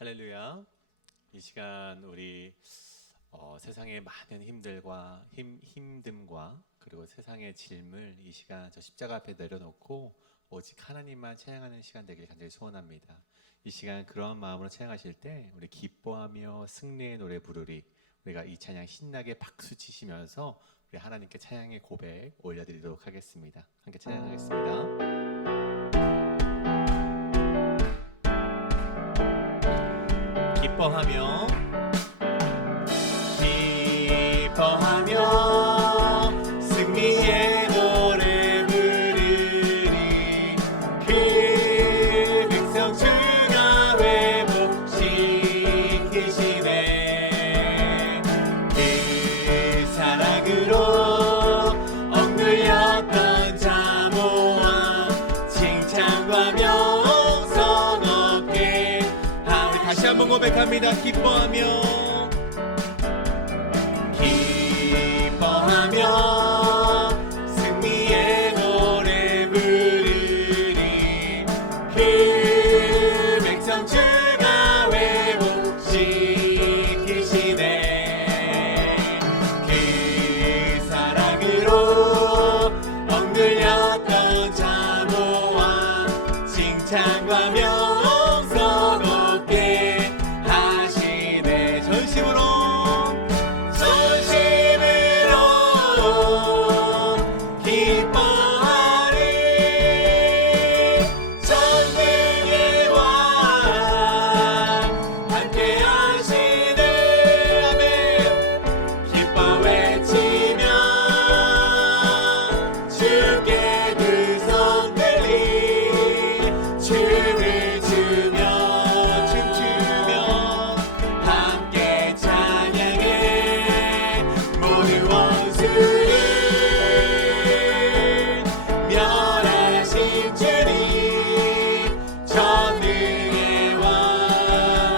할렐루야. 이 시간 우리 세상의 많은 힘듦과 그리고 세상의 짐을 이 시간 저 십자가 앞에 내려놓고 오직 하나님만 찬양하는 시간 되길 간절히 소원합니다. 이 시간 그러한 마음으로 찬양하실 때 우리 기뻐하며 승리의 노래 부르리, 우리가 이 찬양 신나게 박수 치시면서 우리 하나님께 찬양의 고백 올려드리도록 하겠습니다. 함께 찬양하겠습니다. 기뻐하며 승리의 노래 부르리. 그 백성 주가 회복시키시네. 그 사랑으로 억눌렸던 자모와 칭찬과 명성 얻게. 우리 다시 한번 고백합니다. 기뻐하며 승리의 노래 부르리. 그 백성 주가 회복시키시네. 그 사랑으로 억눌렸던 자모와 칭찬과 명성 얻게 하시네. 전심으로 기뻐하리. 전능의 왕 함께 하시네. 아멘. 기뻐 외치며 주께 두 손 들리 춤을 추며 춤추며 함께 찬양해. 모든 원수를 멸하신 주님 전능의 왕.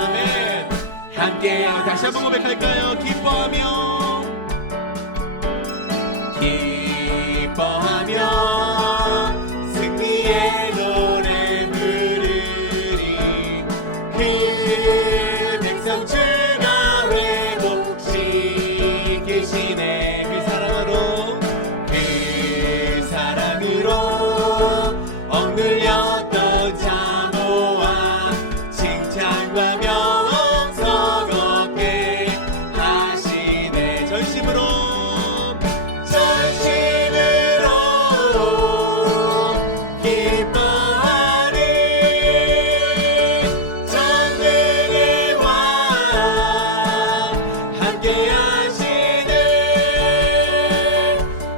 아멘. 함께 다시 한번 고백할까요? 기뻐하며 승리의 노래 부르리. 그 백성 주가 회복시키시네. 그 사랑으로 억눌렸던 자모와 칭찬과 명성 얻게 하시네. 전심으로 기뻐하리. 전능의 왕 함께 하시네.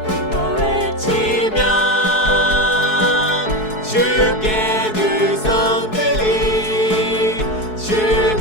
기뻐 외치며 주께 두 손 들리 춤을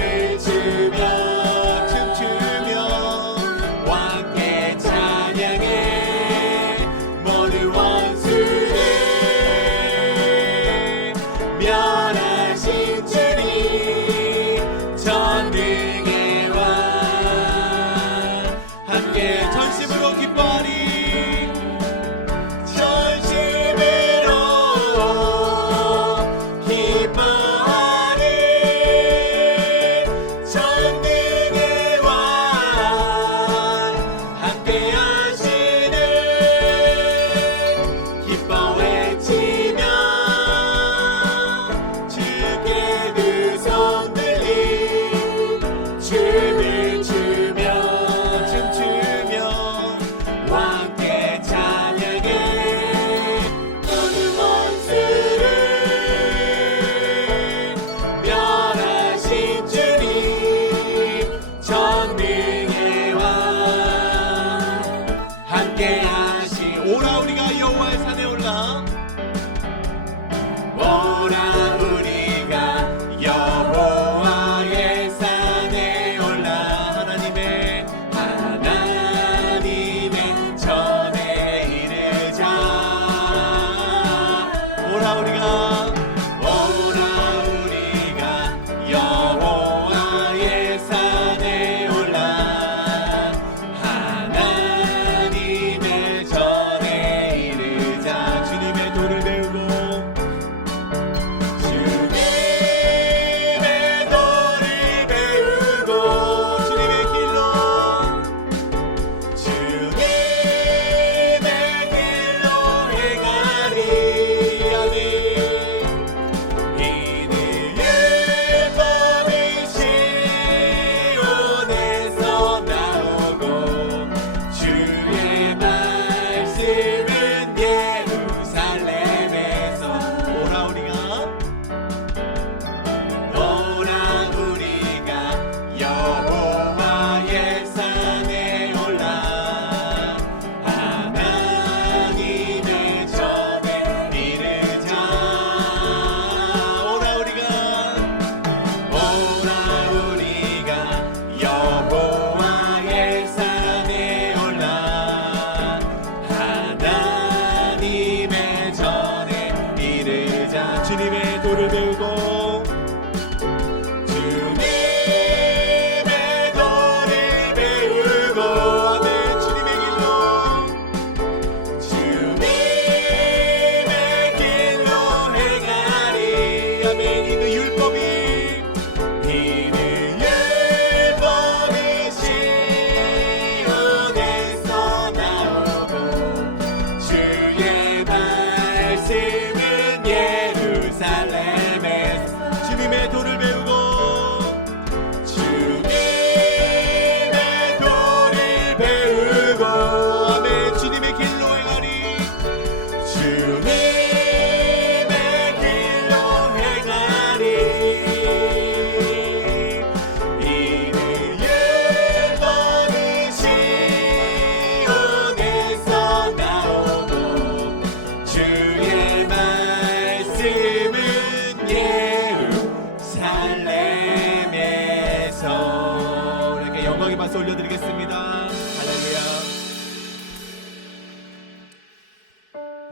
박수 올려드리겠습니다. 할렐루야.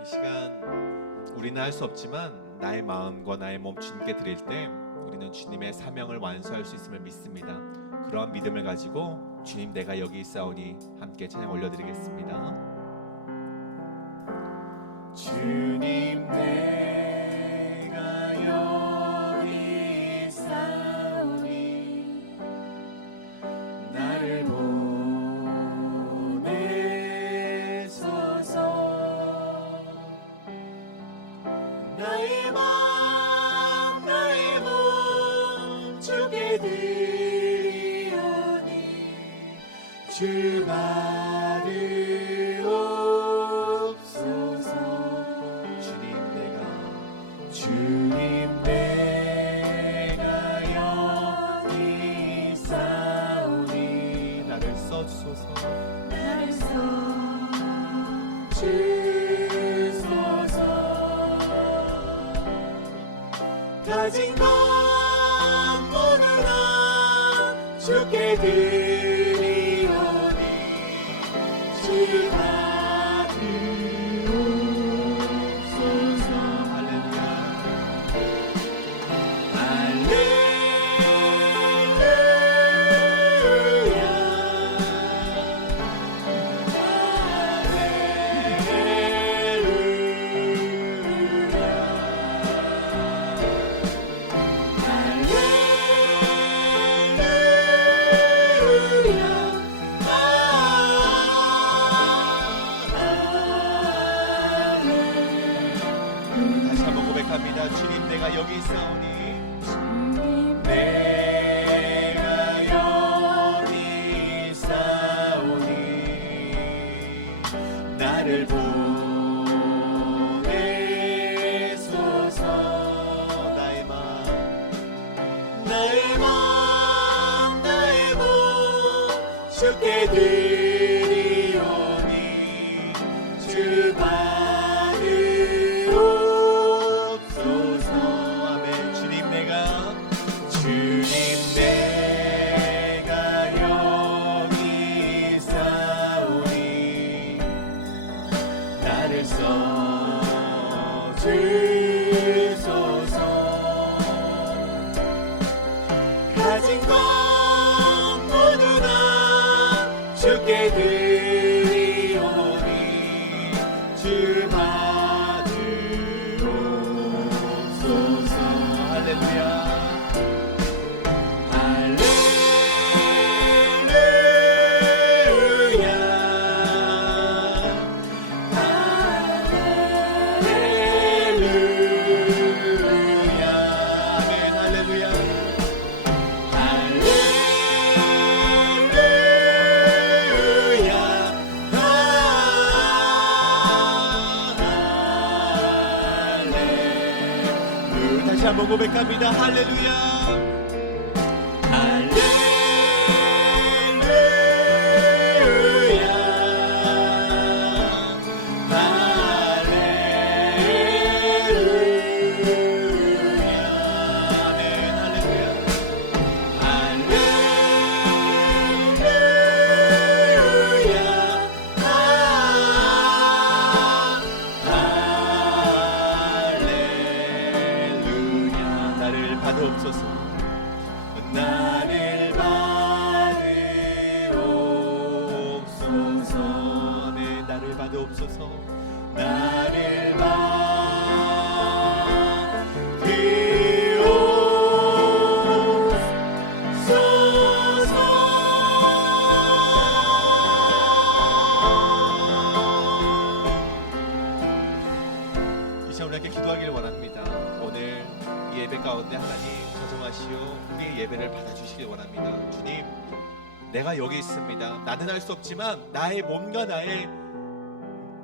이 시간 우리는 할 수 없지만 나의 마음과 나의 몸 주님께 드릴 때 우리는 주님의 사명을 완수할 수 있음을 믿습니다. 그러한 믿음을 가지고 주님 내가 여기 있사오니 함께 찬양 올려드리겠습니다. 주님 내가 여기 있사오니 나를 보내소서. 나의 마음 나의 몸 주께 드리오니 주 받으옵소서. 주님 내가 여기 있사오니 나를 써주소서. 나를 써주소서. 가진 것 모두 다 주께 드리오니 주 받으옵소서. 할렐루야. 다시 한번 고백합니다. 주님 내가 여기 있사오니 주님 내가 여기 있사오니 나를 보내소서. 나의 마음 나의 마음 나의 몸 주께 드리오니 주 받으옵소서. 아멘. 주님 내가 여기 있사오니 나를 써주소서. 가진 것 모두 다 주께 드리오니 주 받으옵소서. 할렐루야. 다시 한번 고백합니다. 할렐루야. 할렐루야. 할렐루야. 아멘. 할렐루야. 할렐루야. 나를 받으옵소서. 나를 받으옵소서. 아멘. 나를 받으옵소서. 나를 받으옵소서. 이 시간 우리에게 기도하기를 원합니다. 오늘 이 예배 가운데 하나님 저정하시오 우리의 예배를 받아주시길 원합니다. 주님 내가 여기 있습니다. 나는 할 수 없지만 나의 몸과 나의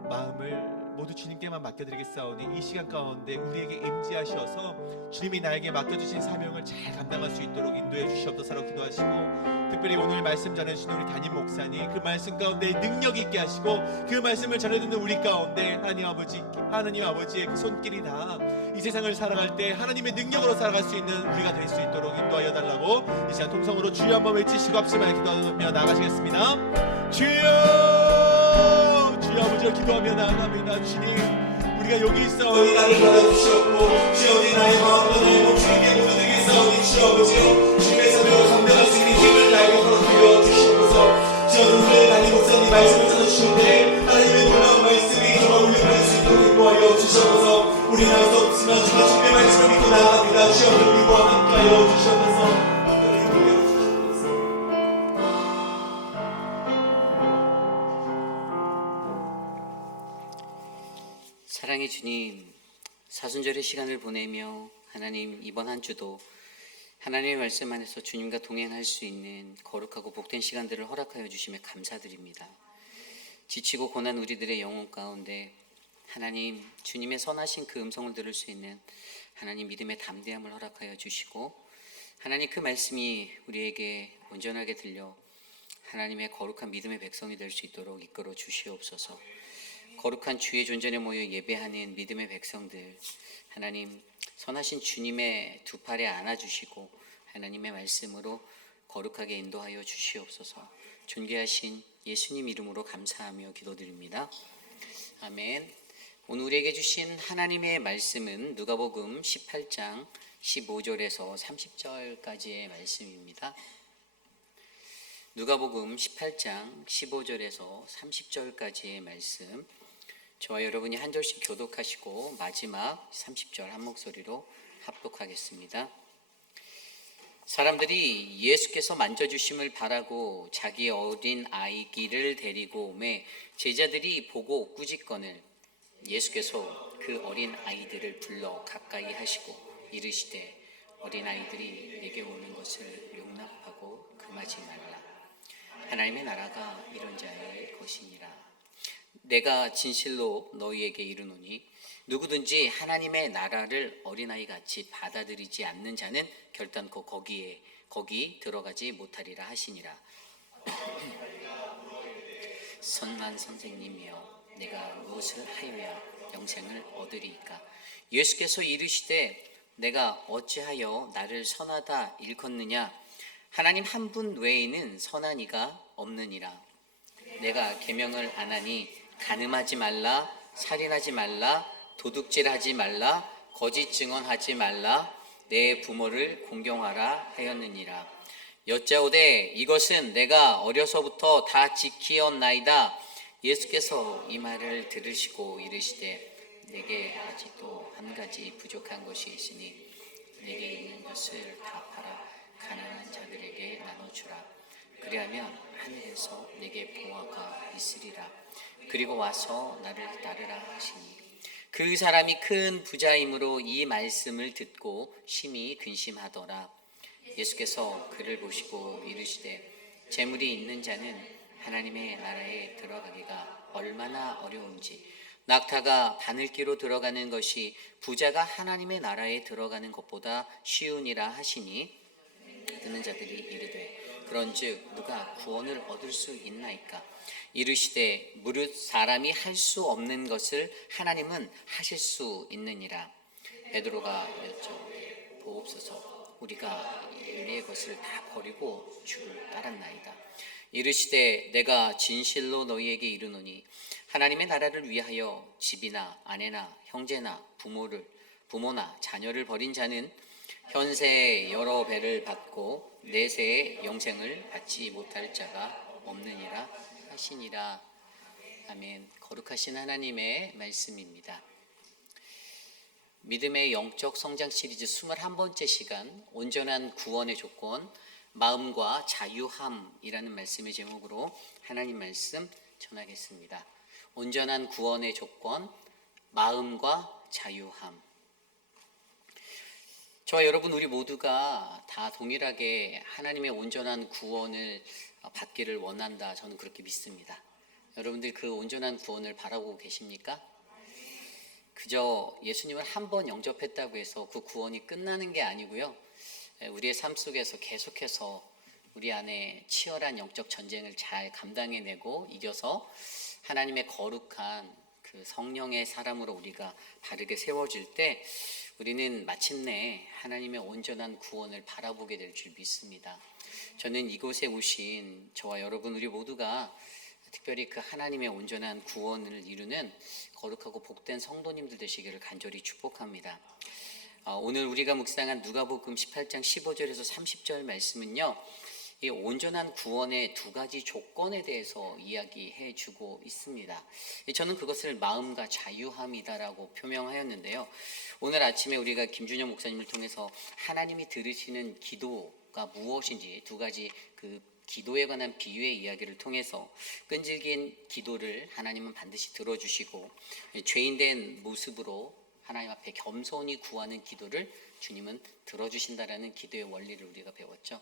마음을 모두 주님께만 맡겨드리겠사오니 이 시간 가운데 우리에게 임재하셔서 주님이 나에게 맡겨주신 사명을 잘 감당할 수 있도록 인도해 주시옵소서라고 기도하시고, 특별히 오늘 말씀 전해주신 우리 담임 목사님 그 말씀 가운데 능력 있게 하시고 그 말씀을 전해 듣는 우리 가운데 하나님 아버지의 그 손길이 다 이 세상을 살아갈 때 하나님의 능력으로 살아갈 수 있는 우리가 될 수 있도록 인도하여 달라고 이 시간 통성으로 주여 한번 외치시고 합심하여 기도하며 나가시겠습니다. 주여, 주여 아버지를 기도하며 나아갑니다. 주님, 우리가 여기 있사오니 나를 받아주시옵고 주여 내 나의 마음과 나의 몸 주님께 모두 드리겠사오니 주여 아버지여 주님의 사명을 감당할 수 있는 힘을 나에게 허락하여 주시옵소서. 주여 오늘 담임 목사님 말씀을 전해주실 때 하나님의 놀라운 말씀이 정말 울려갈 수 있도록 인도하여 주시옵소서. 우리는 알 수 없지만 주님의 주님의 말씀을 믿고 나아갑니다. 주여 오늘 위와 함께하여 주시옵소서. 사랑의 주님, 사순절의 시간을 보내며 하나님 이번 한 주도 하나님의 말씀 안에서 주님과 동행할 수 있는 거룩하고 복된 시간들을 허락하여 주심에 감사드립니다. 지치고 고난 우리들의 영혼 가운데 하나님 주님의 선하신 그 음성을 들을 수 있는 하나님 믿음의 담대함을 허락하여 주시고, 하나님 그 말씀이 우리에게 온전하게 들려 하나님의 거룩한 믿음의 백성이 될 수 있도록 이끌어 주시옵소서. 거룩한 주의 존전에 모여 예배하는 믿음의 백성들, 하나님 선하신 주님의 두 팔에 안아주시고 하나님의 말씀으로 거룩하게 인도하여 주시옵소서. 존귀하신 예수님 이름으로 감사하며 기도드립니다. 아멘. 오늘 우리에게 주신 하나님의 말씀은 누가복음 18장 15절에서 30절까지의 말씀입니다. 누가복음 18장 15절에서 30절까지의 말씀, 저와 여러분이 한 절씩 교독하시고 마지막 30절 한 목소리로 합독하겠습니다. 사람들이 예수께서 만져주심을 바라고 자기 어린 아이기를 데리고 오매 제자들이 보고 꾸짖거늘 예수께서 그 어린 아이들을 불러 가까이 하시고 이르시되 어린 아이들이 내게 오는 것을 용납하고 금하지 말라. 하나님의 나라가 이런 자의 것이니라. 내가 진실로 너희에게 이르노니 누구든지 하나님의 나라를 어린아이같이 받아들이지 않는 자는 결단코 거기 들어가지 못하리라 하시니라. 선한 선생님이여, 내가 무엇을 하여야 영생을 얻으리이까? 예수께서 이르시되 내가 어찌하여 나를 선하다 일컫느냐? 하나님 한 분 외에는 선한 이가 없느니라. 내가 계명을 안 하니 간음하지 말라, 살인하지 말라, 도둑질하지 말라, 거짓 증언하지 말라, 내 부모를 공경하라 하였느니라. 여짜오되 이것은 내가 어려서부터 다 지키었나이다. 예수께서 이 말을 들으시고 이르시되 내게 아직도 한 가지 부족한 것이 있으니 내게 있는 것을 다 팔아 가난한 자들에게 나눠주라. 그리하면 하늘에서 내게 보화가 있으리라. 그리고 와서 나를 따르라 하시니 그 사람이 큰 부자이므로 이 말씀을 듣고 심히 근심하더라. 예수께서 그를 보시고 이르시되 재물이 있는 자는 하나님의 나라에 들어가기가 얼마나 어려운지, 낙타가 바늘기로 들어가는 것이 부자가 하나님의 나라에 들어가는 것보다 쉬우니라 하시니 듣는 자들이 이르되 그런즉 누가 구원을 얻을 수 있나이까? 이르시되 무릇 사람이 할 수 없는 것을 하나님은 하실 수 있느니라. 베드로가 여쭤오되 보옵소서, 우리가 우리의 것을 다 버리고 주를 따랐나이다. 이르시되 내가 진실로 너희에게 이르노니 하나님의 나라를 위하여 집이나 아내나 형제나 부모나 자녀를 버린 자는 현세에 여러 배를 받고 내세에 영생을 받지 못할 자가 없느니라 하시니라. 아멘. 거룩하신 하나님의 말씀입니다. 믿음의 영적 성장 시리즈 21번째 시간, 온전한 구원의 조건, 마음과 자유함이라는 말씀의 제목으로 하나님 말씀 전하겠습니다. 온전한 구원의 조건, 마음과 자유함. 저와 여러분 우리 모두가 다 동일하게 하나님의 온전한 구원을 받기를 원한다, 저는 그렇게 믿습니다. 여러분들 그 온전한 구원을 바라고 계십니까? 그저 예수님을 한 번 영접했다고 해서 그 구원이 끝나는 게 아니고요. 우리의 삶 속에서 계속해서 우리 안에 치열한 영적 전쟁을 잘 감당해내고 이겨서 하나님의 거룩한 그 성령의 사람으로 우리가 바르게 세워질 때 우리는 마침내 하나님의 온전한 구원을 바라보게 될 줄 믿습니다. 저는 이곳에 오신 저와 여러분 우리 모두가 특별히 그 하나님의 온전한 구원을 이루는 거룩하고 복된 성도님들 되시기를 간절히 축복합니다. 오늘 우리가 묵상한 누가복음 18장 15절에서 30절 말씀은요, 이 온전한 구원의 두 가지 조건에 대해서 이야기해 주고 있습니다. 저는 그것을 마음과 자유함이다라고 표명하였는데요. 오늘 아침에 우리가 김준영 목사님을 통해서 하나님이 들으시는 기도가 무엇인지 두 가지 그 기도에 관한 비유의 이야기를 통해서 끈질긴 기도를 하나님은 반드시 들어주시고 죄인된 모습으로 하나님 앞에 겸손히 구하는 기도를 주님은 들어주신다라는 기도의 원리를 우리가 배웠죠.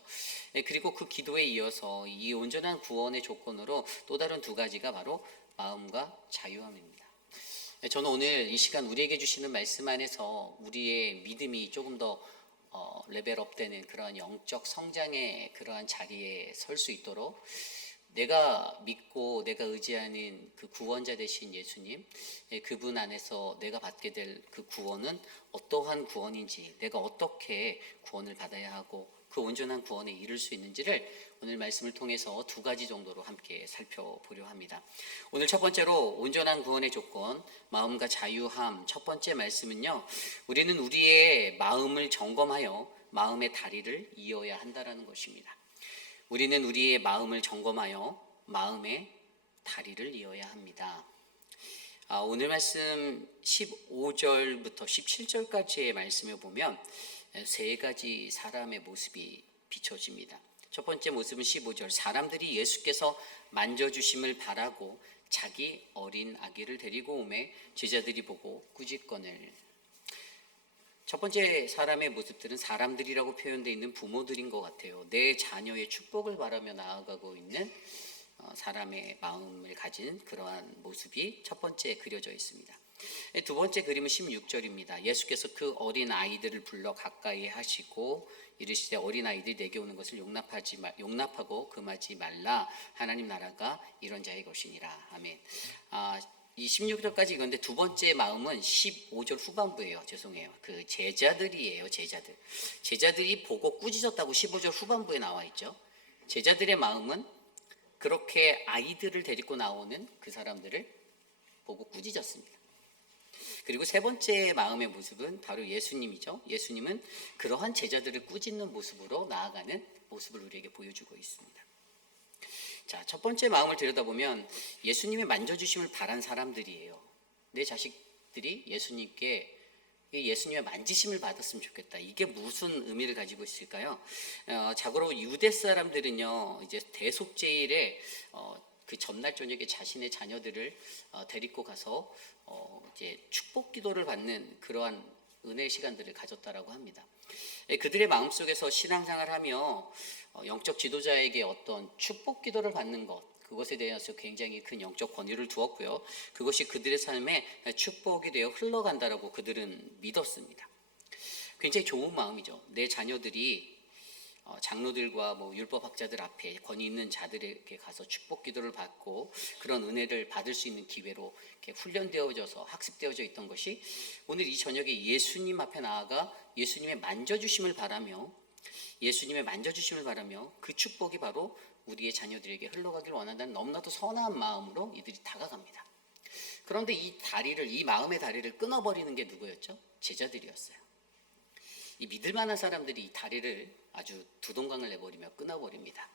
그리고 그 기도에 이어서 이 온전한 구원의 조건으로 또 다른 두 가지가 바로 마음과 자유함입니다. 저는 오늘 이 시간 우리에게 주시는 말씀 안에서 우리의 믿음이 조금 더 레벨업되는 그러한 영적 성장의 그러한 자리에 설 수 있도록 내가 믿고 내가 의지하는 그 구원자 되신 예수님, 그분 안에서 내가 받게 될 그 구원은 어떠한 구원인지, 내가 어떻게 구원을 받아야 하고 그 온전한 구원에 이를 수 있는지를 오늘 말씀을 통해서 두 가지 정도로 함께 살펴보려 합니다. 오늘 첫 번째로 온전한 구원의 조건, 마음과 자유함. 첫 번째 말씀은요, 우리는 우리의 마음을 점검하여 마음의 다리를 이어야 한다라는 것입니다. 우리는 우리의 마음을 점검하여 마음의 다리를 이어야 합니다. 오늘 말씀 15절부터 17절까지의 말씀을 보면 세 가지 사람의 모습이 비춰집니다. 첫 번째 모습은 15절. 사람들이 예수께서 만져주심을 바라고 자기 어린 아기를 데리고 오매 제자들이 보고 꾸짖거늘. 첫 번째 사람의 모습들은 사람들이라고 표현되어 있는 부모들인 것 같아요. 내 자녀의 축복을 바라며 나아가고 있는 사람의 마음을 가진 그러한 모습이 첫 번째 그려져 있습니다. 두 번째 그림은 16절입니다. 예수께서 그 어린 아이들을 불러 가까이 하시고 이르시되 어린 아이들이 내게 오는 것을 용납하고 금하지 말라. 하나님 나라가 이런 자의 것이니라. 아멘. 이 16절까지 읽었는데 두 번째 마음은 15절 후반부예요. 죄송해요. 그 제자들이에요. 제자들이 보고 꾸짖었다고 15절 후반부에 나와 있죠. 제자들의 마음은 그렇게 아이들을 데리고 나오는 그 사람들을 보고 꾸짖었습니다. 그리고 세 번째 마음의 모습은 바로 예수님이죠. 예수님은 그러한 제자들을 꾸짖는 모습으로 나아가는 모습을 우리에게 보여주고 있습니다. 자, 첫 번째 마음을 들여다보면 예수님의 만져주심을 바란 사람들이에요. 내 자식들이 예수님의 만지심을 받았으면 좋겠다. 이게 무슨 의미를 가지고 있을까요? 자고로 유대 사람들은요, 이제 대속제일에 그 전날 저녁에 자신의 자녀들을 데리고 가서 이제 축복 기도를 받는 그러한 은혜의 시간들을 가졌다라고 합니다. 그들의 마음속에서 신앙생활하며 영적 지도자에게 어떤 축복 기도를 받는 것, 그것에 대해서 굉장히 큰 영적 권위를 두었고요. 그것이 그들의 삶에 축복이 되어 흘러간다라고 그들은 믿었습니다. 굉장히 좋은 마음이죠. 내 자녀들이 장로들과 율법학자들 앞에 권위 있는 자들에게 가서 축복 기도를 받고 그런 은혜를 받을 수 있는 기회로 이렇게 훈련되어져서 학습되어져 있던 것이 오늘 이 저녁에 예수님 앞에 나아가 예수님의 만져주심을 바라며 그 축복이 바로 우리의 자녀들에게 흘러가기를 원한다는 너무나도 선한 마음으로 이들이 다가갑니다. 그런데 이 마음의 다리를 끊어버리는 게 누구였죠? 제자들이었어요. 이 믿을 만한 사람들이 이 다리를 아주 두동강을 내버리며 끊어버립니다.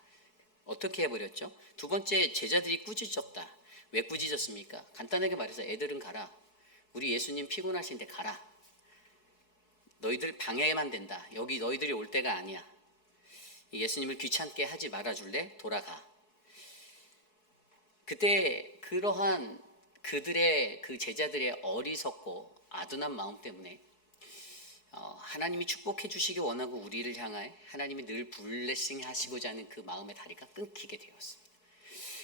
어떻게 해버렸죠? 두 번째, 제자들이 꾸짖었다. 왜 꾸짖었습니까? 간단하게 말해서 애들은 가라. 우리 예수님 피곤하신데 가라. 너희들 방해만 된다. 여기 너희들이 올 때가 아니야. 예수님을 귀찮게 하지 말아줄래? 돌아가. 그때 그러한 그들의 그 제자들의 어리석고 아둔한 마음 때문에 하나님이 축복해 주시기 원하고 우리를 향해 하나님이 늘 블레싱 하시고자 하는 그 마음의 다리가 끊기게 되었습니다.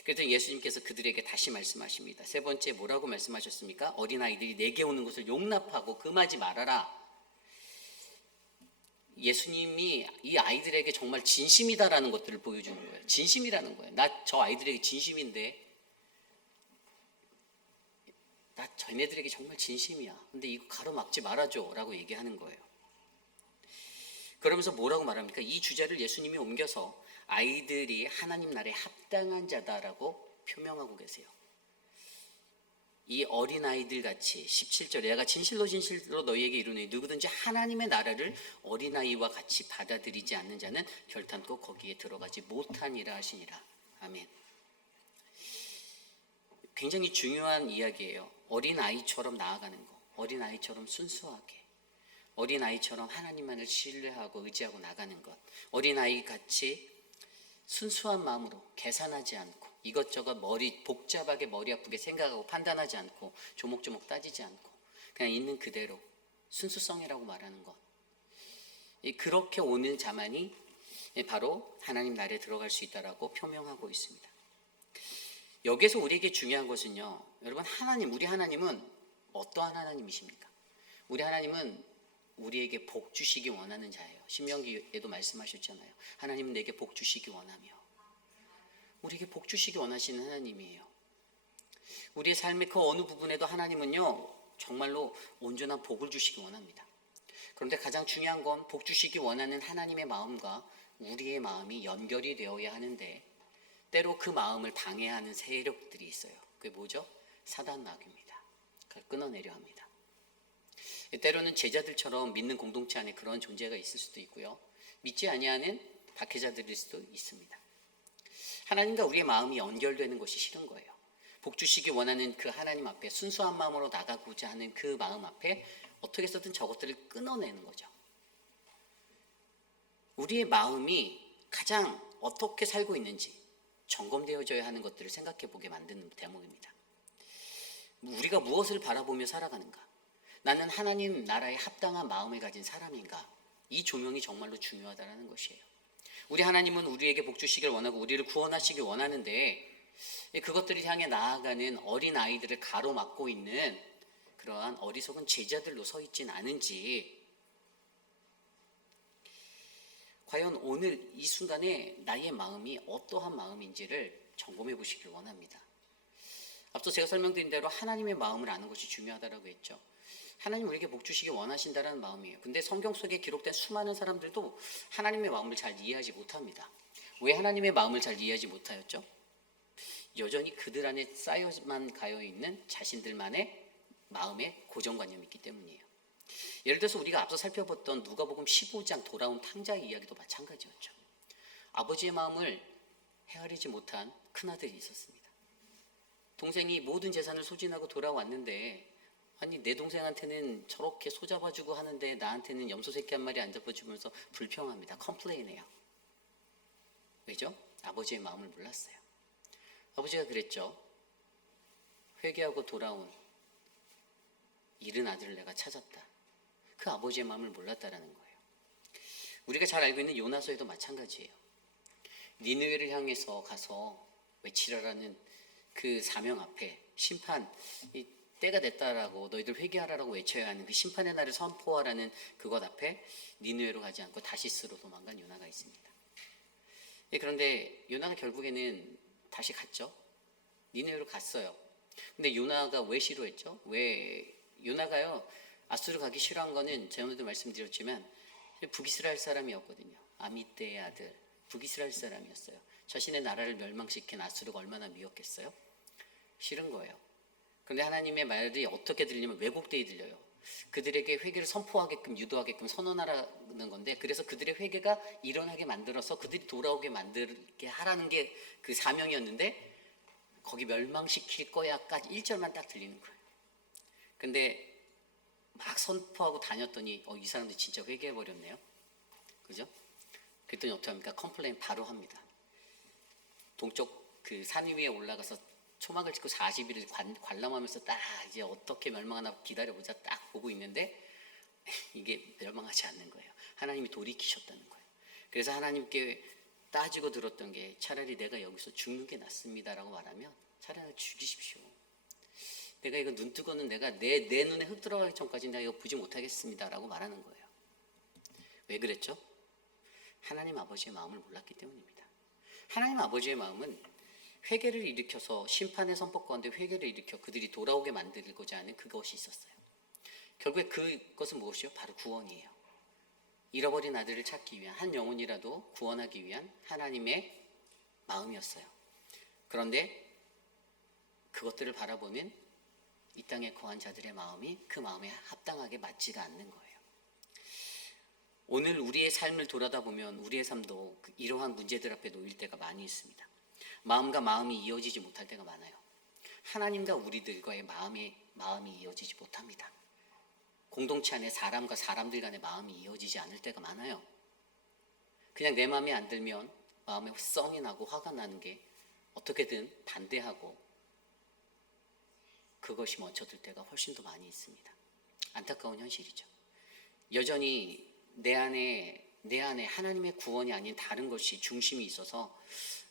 그래서 예수님께서 그들에게 다시 말씀하십니다. 세 번째 뭐라고 말씀하셨습니까? 어린아이들이 내게 오는 것을 용납하고 금하지 말아라. 예수님이 이 아이들에게 정말 진심이다라는 것들을 보여주는 거예요. 진심이라는 거예요. 나 저 아이들에게 진심인데, 나 쟤네들에게 정말 진심이야. 근데 이거 가로막지 말아줘 라고 얘기하는 거예요. 그러면서 뭐라고 말합니까? 이 주제를 예수님이 옮겨서 아이들이 하나님 나라에 합당한 자다라고 표명하고 계세요. 이 어린아이들 같이 17절에 내가 진실로 진실로 너희에게 이르노니 누구든지 하나님의 나라를 어린아이와 같이 받아들이지 않는 자는 결탄코 거기에 들어가지 못하니라 하시니라. 아멘. 굉장히 중요한 이야기예요. 어린아이처럼 나아가는 거, 어린아이처럼 순수하게, 어린아이처럼 하나님만을 신뢰하고 의지하고 나가는 것, 어린아이 같이 순수한 마음으로 계산하지 않고 이것저것 복잡하게 머리 아프게 생각하고 판단하지 않고 조목조목 따지지 않고 그냥 있는 그대로 순수성이라고 말하는 것. 그렇게 오는 자만이 바로 하나님 나라에 들어갈 수 있다라고 표명하고 있습니다. 여기에서 우리에게 중요한 것은요, 여러분, 우리 하나님은 어떠한 하나님이십니까? 우리 하나님은 우리에게 복 주시기 원하는 자예요. 신명기에도 말씀하셨잖아요. 하나님은 내게 복 주시기 원하며, 우리에게 복 주시기 원하시는 하나님이에요. 우리의 삶의 그 어느 부분에도 하나님은요, 정말로 온전한 복을 주시기 원합니다. 그런데 가장 중요한 건 복 주시기 원하는 하나님의 마음과 우리의 마음이 연결이 되어야 하는데, 때로 그 마음을 방해하는 세력들이 있어요. 그게 뭐죠? 사단 마귀입니다. 그걸 끊어내려 합니다. 때로는 제자들처럼 믿는 공동체 안에 그런 존재가 있을 수도 있고요, 믿지 아니하는 박해자들일 수도 있습니다. 하나님과 우리의 마음이 연결되는 것이 싫은 거예요. 복 주시기 원하는 그 하나님 앞에 순수한 마음으로 나가고자 하는 그 마음 앞에 어떻게 해서든 저것들을 끊어내는 거죠. 우리의 마음이 가장 어떻게 살고 있는지 점검되어져야 하는 것들을 생각해 보게 만드는 대목입니다. 우리가 무엇을 바라보며 살아가는가? 나는 하나님 나라에 합당한 마음을 가진 사람인가? 이 조명이 정말로 중요하다는 것이에요. 우리 하나님은 우리에게 복 주시길 원하고 우리를 구원하시길 원하는데, 그것들을 향해 나아가는 어린 아이들을 가로막고 있는 그러한 어리석은 제자들로 서 있진 않은지, 과연 오늘 이 순간에 나의 마음이 어떠한 마음인지를 점검해 보시길 원합니다. 앞서 제가 설명드린 대로 하나님의 마음을 아는 것이 중요하다고 했죠. 하나님 우리에게 복 주시기 원하신다는 마음이에요. 근데 성경 속에 기록된 수많은 사람들도 하나님의 마음을 잘 이해하지 못합니다. 왜 하나님의 마음을 잘 이해하지 못하였죠? 여전히 그들 안에 쌓여만 가여 있는 자신들만의 마음의 고정관념이 있기 때문이에요. 예를 들어서 우리가 앞서 살펴봤던 누가복음 15장 돌아온 탕자의 이야기도 마찬가지였죠. 아버지의 마음을 헤아리지 못한 큰아들이 있었습니다. 동생이 모든 재산을 소진하고 돌아왔는데, 아니 내 동생한테는 저렇게 소잡아주고 하는데 나한테는 염소 새끼 한 마리 안 잡아주면서 불평합니다. 컴플레인해요. 왜죠? 아버지의 마음을 몰랐어요. 아버지가 그랬죠. 회개하고 돌아온 잃은 아들을 내가 찾았다. 그 아버지의 마음을 몰랐다라는 거예요. 우리가 잘 알고 있는 요나서에도 마찬가지예요. 니느웨를 향해서 가서 외치라라는 그 사명 앞에 심판, 때가 됐다라고 너희들 회개하라고 외쳐야 하는 그 심판의 날을 선포하라는 그것 앞에 니느웨로 가지 않고 다시스로 도망간 요나가 있습니다. 그런데 요나가 결국에는 다시 갔죠. 니느웨로 갔어요. 근데 요나가 왜 싫어했죠? 요나가요, 아수르 가기 싫어한 거는 전에도 말씀드렸지만 북이스라엘 사람이었거든요. 아미떼의 아들, 북이스라엘 사람이었어요. 자신의 나라를 멸망시킨 아수르가 얼마나 미웠겠어요? 싫은 거예요. 그런데 하나님의 말이 어떻게 들리냐면 왜곡되이 들려요. 그들에게 회개를 선포하게끔 유도하게끔 선언하라는 건데, 그래서 그들의 회개가 일어나게 만들어서 그들이 돌아오게 만들게 하라는 게 그 사명이었는데, 거기 멸망시킬 거야까지 1절만 딱 들리는 거예요. 근데 막 선포하고 다녔더니 이 사람들 진짜 회개해버렸네요. 그죠? 그랬더니 어떻게 합니까? 컴플레인 바로 합니다. 동쪽 그 산 위에 올라가서 초막을 짓고 40일을 관람하면서 딱 이제 어떻게 멸망하나 기다려보자 딱 보고 있는데 이게 멸망하지 않는 거예요. 하나님이 돌이키셨다는 거예요. 그래서 하나님께 따지고 들었던 게 차라리 내가 여기서 죽는 게 낫습니다라고 말하면 차라리 죽이십시오. 내가 이거 눈 뜨고는 내가 내 눈에 흙 들어가기 전까지 내가 이거 보지 못하겠습니다라고 말하는 거예요. 왜 그랬죠? 하나님 아버지의 마음을 몰랐기 때문입니다. 하나님 아버지의 마음은 회개를 일으켜서 심판의 선포 가운데 회개를 일으켜 그들이 돌아오게 만들고자 하는 그것이 있었어요. 결국에 그것은 무엇이요? 바로 구원이에요. 잃어버린 아들을 찾기 위한, 한 영혼이라도 구원하기 위한 하나님의 마음이었어요. 그런데 그것들을 바라보는 이 땅에 거한 자들의 마음이 그 마음에 합당하게 맞지가 않는 거예요. 오늘 우리의 삶을 돌아다보면 우리의 삶도 이러한 문제들 앞에 놓일 때가 많이 있습니다. 마음과 마음이 이어지지 못할 때가 많아요. 하나님과 우리들과의 마음이 이어지지 못합니다. 공동체 안에 사람과 사람들 간의 마음이 이어지지 않을 때가 많아요. 그냥 내 마음에 안 들면 마음에 썽이 나고 화가 나는 게 어떻게든 반대하고 그것이 멈춰들 때가 훨씬 더 많이 있습니다. 안타까운 현실이죠. 여전히 내 안에 하나님의 구원이 아닌 다른 것이 중심이 있어서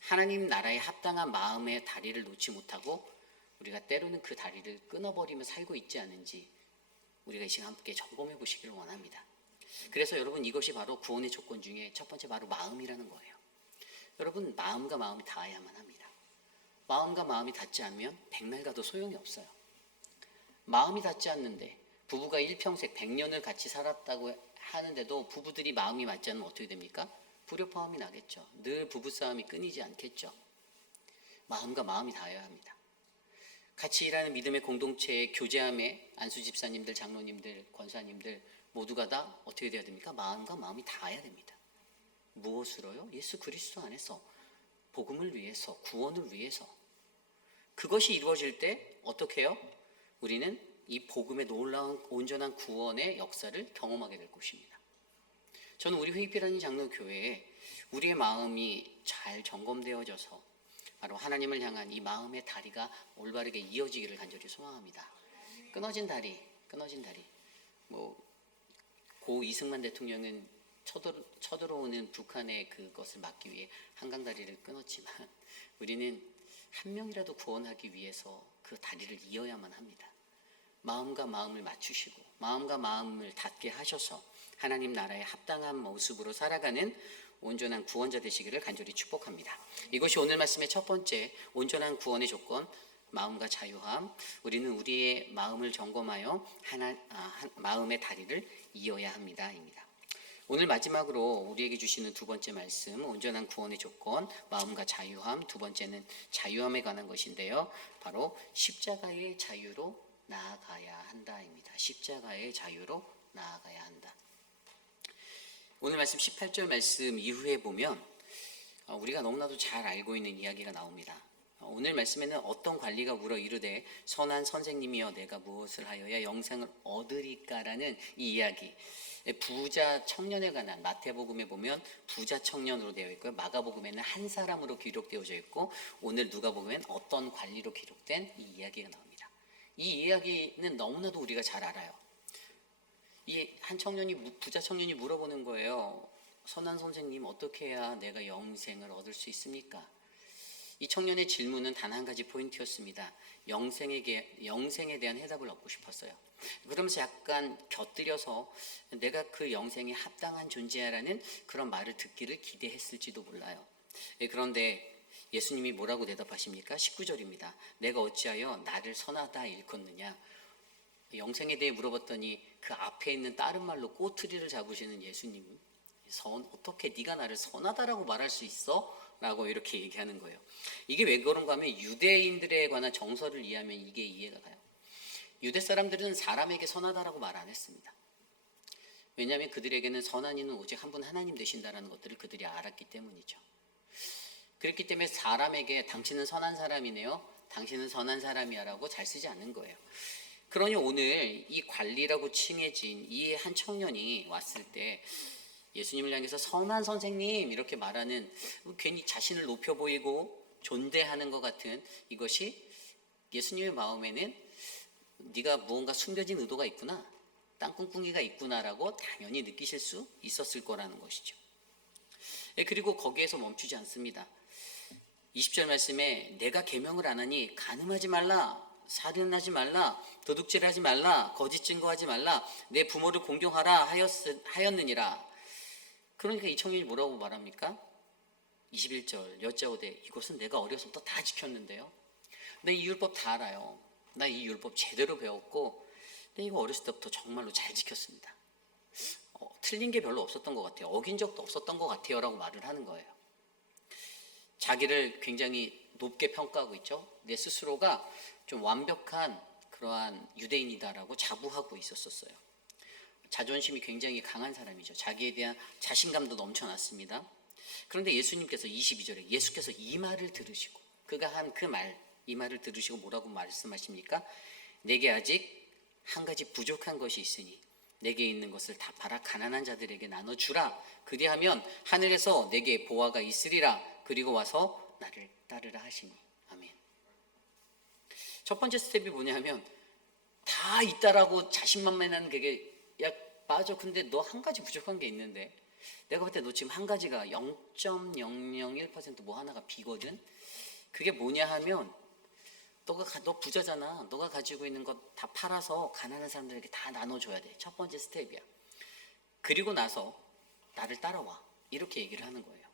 하나님 나라에 합당한 마음의 다리를 놓지 못하고 우리가 때로는 그 다리를 끊어버리며 살고 있지 않은지 우리가 이 시간 함께 점검해 보시기를 원합니다. 그래서 여러분, 이것이 바로 구원의 조건 중에 첫 번째 바로 마음이라는 거예요. 여러분, 마음과 마음이 닿아야만 합니다. 마음과 마음이 닿지 않으면 백날 가도 소용이 없어요. 마음이 닿지 않는데 부부가 일평생 100년을 같이 살았다고 하는데도 부부들이 마음이 맞지 않으면 어떻게 됩니까? 불협화음이 나겠죠. 늘 부부싸움이 끊이지 않겠죠. 마음과 마음이 닿아야 합니다. 같이 일하는 믿음의 공동체의 교제함에 안수 집사님들, 장로님들, 권사님들 모두가 다 어떻게 돼야 됩니까? 마음과 마음이 닿아야 됩니다. 무엇으로요? 예수 그리스도 안에서 복음을 위해서, 구원을 위해서. 그것이 이루어질 때 어떻게 해요? 우리는 이 복음의 놀라운 온전한 구원의 역사를 경험하게 될 것입니다. 저는 우리 회의피라는 장로교회에 우리의 마음이 잘 점검되어져서 바로 하나님을 향한 이 마음의 다리가 올바르게 이어지기를 간절히 소망합니다. 끊어진 다리. 고 이승만 대통령은 쳐들어오는 북한의 그것을 막기 위해 한강다리를 끊었지만 우리는 한 명이라도 구원하기 위해서 그 다리를 이어야만 합니다. 마음과 마음을 맞추시고 마음과 마음을 닿게 하셔서 하나님 나라에 합당한 모습으로 살아가는 온전한 구원자 되시기를 간절히 축복합니다. 이것이 오늘 말씀의 첫 번째 온전한 구원의 조건, 마음과 자유함. 우리는 우리의 마음을 점검하여 마음의 다리를 이어야 합니다입니다. 오늘 마지막으로 우리에게 주시는 두 번째 말씀, 온전한 구원의 조건, 마음과 자유함. 두 번째는 자유함에 관한 것인데요. 바로 십자가의 자유로 나아가야 한다입니다. 십자가의 자유로 나아가야 한다. 오늘 말씀 18절 말씀 이후에 보면 우리가 너무나도 잘 알고 있는 이야기가 나옵니다. 오늘 말씀에는 어떤 관리가 물어 이르되 선한 선생님이여 내가 무엇을 하여야 영생을 얻으리까라는 이 이야기. 부자 청년에 관한, 마태복음에 보면 부자 청년으로 되어 있고요. 마가복음에는 한 사람으로 기록되어져 있고 오늘 누가복음에는 어떤 관리로 기록된 이 이야기가 나옵니다. 이 이야기는 너무나도 우리가 잘 알아요. 이 한 부자 청년이 물어보는 거예요. 선한 선생님, 어떻게 해야 내가 영생을 얻을 수 있습니까? 이 청년의 질문은 단 한 가지 포인트였습니다. 영생에 대한 해답을 얻고 싶었어요. 그러면서 약간 곁들여서 내가 그 영생에 합당한 존재야라는 그런 말을 듣기를 기대했을지도 몰라요. 그런데 예수님이 뭐라고 대답하십니까? 19절입니다. 내가 어찌하여 나를 선하다 일컫느냐? 영생에 대해 물어봤더니 그 앞에 있는 다른 말로 꼬투리를 잡으시는 예수님, 어떻게 네가 나를 선하다라고 말할 수 있어? 라고 이렇게 얘기하는 거예요. 이게 왜 그런가 하면 유대인들에 관한 정서를 이해하면 이게 이해가 가요. 유대 사람들은 사람에게 선하다라고 말 안 했습니다. 왜냐하면 그들에게는 선한 이는 오직 한 분 하나님 되신다라는 것들을 그들이 알았기 때문이죠. 그렇기 때문에 사람에게 당신은 선한 사람이네요, 당신은 선한 사람이야 라고 잘 쓰지 않는 거예요. 그러니 오늘 이 관리라고 칭해진 이 한 청년이 왔을 때 예수님을 향해서 선한 선생님 이렇게 말하는, 괜히 자신을 높여 보이고 존대하는 것 같은 이것이 예수님의 마음에는 네가 무언가 숨겨진 의도가 있구나, 땅꿍꿍이가 있구나라고 당연히 느끼실 수 있었을 거라는 것이죠. 그리고 거기에서 멈추지 않습니다. 20절 말씀에 내가 계명을 안 하니 간음하지 말라, 살인하지 말라, 도둑질하지 말라, 거짓 증거하지 말라, 내 부모를 공경하라 하였느니라. 그러니까 이 청년이 뭐라고 말합니까? 21절 여짜오되 이것은 내가 어려서부터 다 지켰는데요. 나 이 율법 다 알아요. 나 이 율법 제대로 배웠고 근데 이거 어렸을 때부터 정말로 잘 지켰습니다. 틀린 게 별로 없었던 것 같아요. 어긴 적도 없었던 것 같아요 라고 말을 하는 거예요. 자기를 굉장히 높게 평가하고 있죠. 내 스스로가 좀 완벽한 그러한 유대인이다라고 자부하고 있었어요. 자존심이 굉장히 강한 사람이죠. 자기에 대한 자신감도 넘쳐났습니다. 그런데 예수님께서 22절에 예수께서 이 말을 들으시고 그가 한 그 말, 이 말을 들으시고 뭐라고 말씀하십니까? 내게 아직 한 가지 부족한 것이 있으니 내게 있는 것을 다 팔아 가난한 자들에게 나눠주라. 그리하면 하늘에서 내게 보화가 있으리라. 그리고 와서 나를 따르라 하시니. 아멘. 첫 번째 스텝이 뭐냐면 다 있다라고 자신만만한 그게 야 맞아 근데 너 한 가지 부족한 게 있는데 내가 볼 때 너 지금 한 가지가 0.001% 뭐 하나가 비거든. 그게 뭐냐 하면 너 부자잖아. 너가 가지고 있는 것 다 팔아서 가난한 사람들에게 다 나눠줘야 돼. 첫 번째 스텝이야. 그리고 나서 나를 따라와. 이렇게 얘기를 하는 거예요.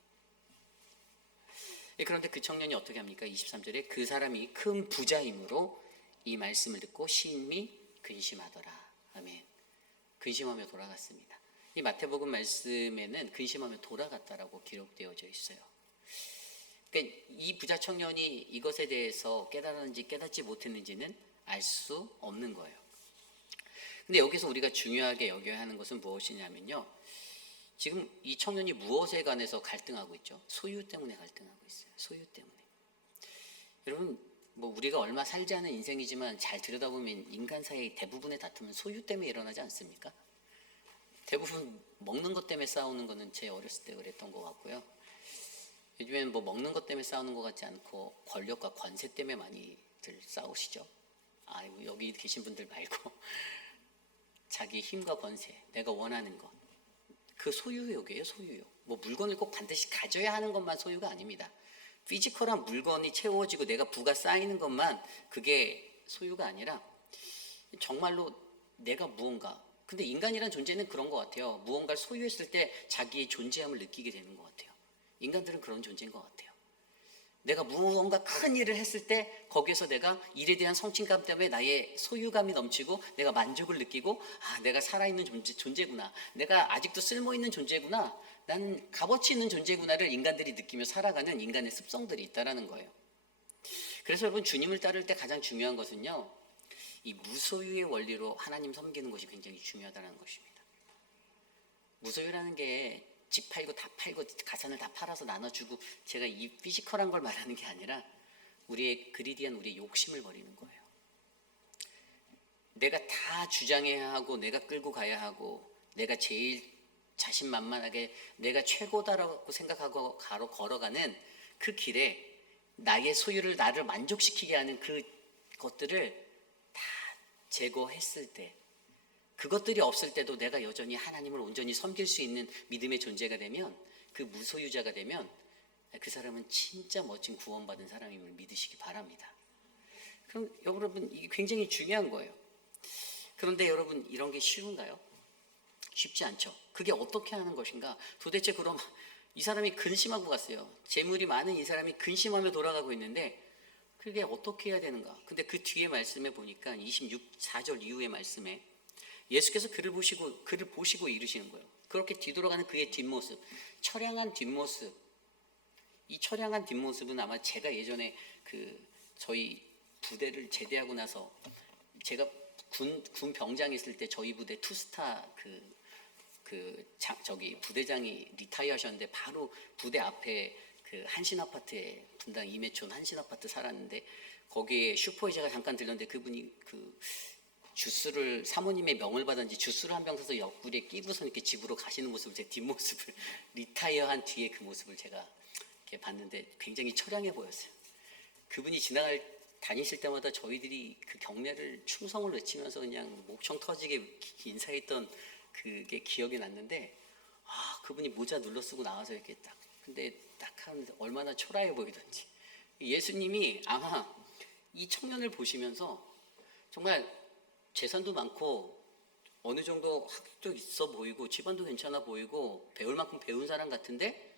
그런데 그 청년이 어떻게 합니까? 23절에 그 사람이 큰 부자이므로 이 말씀을 듣고 심히 근심하더라. 아멘. 근심하며 돌아갔습니다. 이 마태복음 말씀에는 근심하며 돌아갔다라고 기록되어져 있어요. 그러니까 이 부자 청년이 이것에 대해서 깨달았는지 깨닫지 못했는지는 알 수 없는 거예요. 근데 여기서 우리가 중요하게 여겨야 하는 것은 무엇이냐면요. 지금 이 청년이 무엇에 관해서 갈등하고 있죠? 소유 때문에 갈등하고 있어요. 소유 때문에. 여러분, 뭐 우리가 얼마 살지 않은 인생이지만 잘 들여다보면 인간 사이 대부분의 다툼은 소유 때문에 일어나지 않습니까? 대부분 먹는 것 때문에 싸우는 거는 제 어렸을 때 그랬던 것 같고요. 요즘엔 뭐 먹는 것 때문에 싸우는 것 같지 않고 권력과 권세 때문에 많이들 싸우시죠. 아이고 여기 계신 분들 말고 자기 힘과 권세, 내가 원하는 것, 그 소유욕이에요. 소유욕. 뭐 물건을 꼭 반드시 가져야 하는 것만 소유가 아닙니다. 피지컬한 물건이 채워지고 내가 부가 쌓이는 것만 그게 소유가 아니라 정말로 내가 무언가. 근데 인간이란 존재는 그런 것 같아요. 무언가를 소유했을 때 자기의 존재함을 느끼게 되는 것 같아요. 인간들은 그런 존재인 것 같아요. 내가 무언가 큰 일을 했을 때 거기에서 내가 일에 대한 성취감 때문에 나의 소유감이 넘치고 내가 만족을 느끼고 내가 살아있는 존재구나. 내가 아직도 쓸모있는 존재구나. 나는 값어치 있는 존재구나를 인간들이 느끼며 살아가는 인간의 습성들이 있다는 거예요. 그래서 여러분 주님을 따를 때 가장 중요한 것은요. 이 무소유의 원리로 하나님 섬기는 것이 굉장히 중요하다는 것입니다. 무소유라는 게 집 팔고 다 팔고 가산을 다 팔아서 나눠주고 제가 이 피지컬한 걸 말하는 게 아니라 우리의 그리디한 우리의 욕심을 버리는 거예요. 내가 다 주장해야 하고 내가 끌고 가야 하고 내가 제일 자신만만하게 내가 최고다라고 생각하고 걸어가는 그 길에 나의 소유를 나를 만족시키게 하는 그 것들을 다 제거했을 때 그것들이 없을 때도 내가 여전히 하나님을 온전히 섬길 수 있는 믿음의 존재가 되면 그 무소유자가 되면 그 사람은 진짜 멋진 구원받은 사람임을 믿으시기 바랍니다. 그럼 여러분 이게 굉장히 중요한 거예요. 그런데 여러분 이런 게 쉬운가요? 쉽지 않죠. 그게 어떻게 하는 것인가? 도대체 그럼 이 사람이 근심하고 갔어요. 재물이 많은 이 사람이 근심하며 돌아가고 있는데 그게 어떻게 해야 되는가? 근데 그 뒤에 말씀에 보니까 26절 이후의 말씀에 예수께서 그를 보시고 이르시는 거예요. 그렇게 뒤돌아가는 그의 뒷모습, 처량한 뒷모습. 이 처량한 뒷모습은 아마 제가 예전에 저희 부대를 제대하고 나서 제가 군 병장에 있을 때 저희 부대 투스타 부대장이 리타이어 하셨는데 바로 부대 앞에 그 한신 아파트에 분당 임해촌 한신 아파트 살았는데 거기에 슈퍼이자가 잠깐 들렸는데 그분이 주스를 사모님의 명을 받았는지 주스를 한 병 사서 옆구리에 끼고서 이렇게 집으로 가시는 모습을 제 뒷모습을 리타이어한 뒤에 그 모습을 제가 이렇게 봤는데 굉장히 처량해 보였어요. 그분이 다니실 때마다 저희들이 그 경례를 충성을 외치면서 그냥 목청 터지게 인사했던 그게 기억이 났는데 그분이 모자 눌러 쓰고 나와서 이렇게 딱 근데 딱 하는데 얼마나 초라해 보이던지. 예수님이 아마 이 청년을 보시면서 정말 재산도 많고 어느 정도 학도 있어 보이고 집안도 괜찮아 보이고 배울 만큼 배운 사람 같은데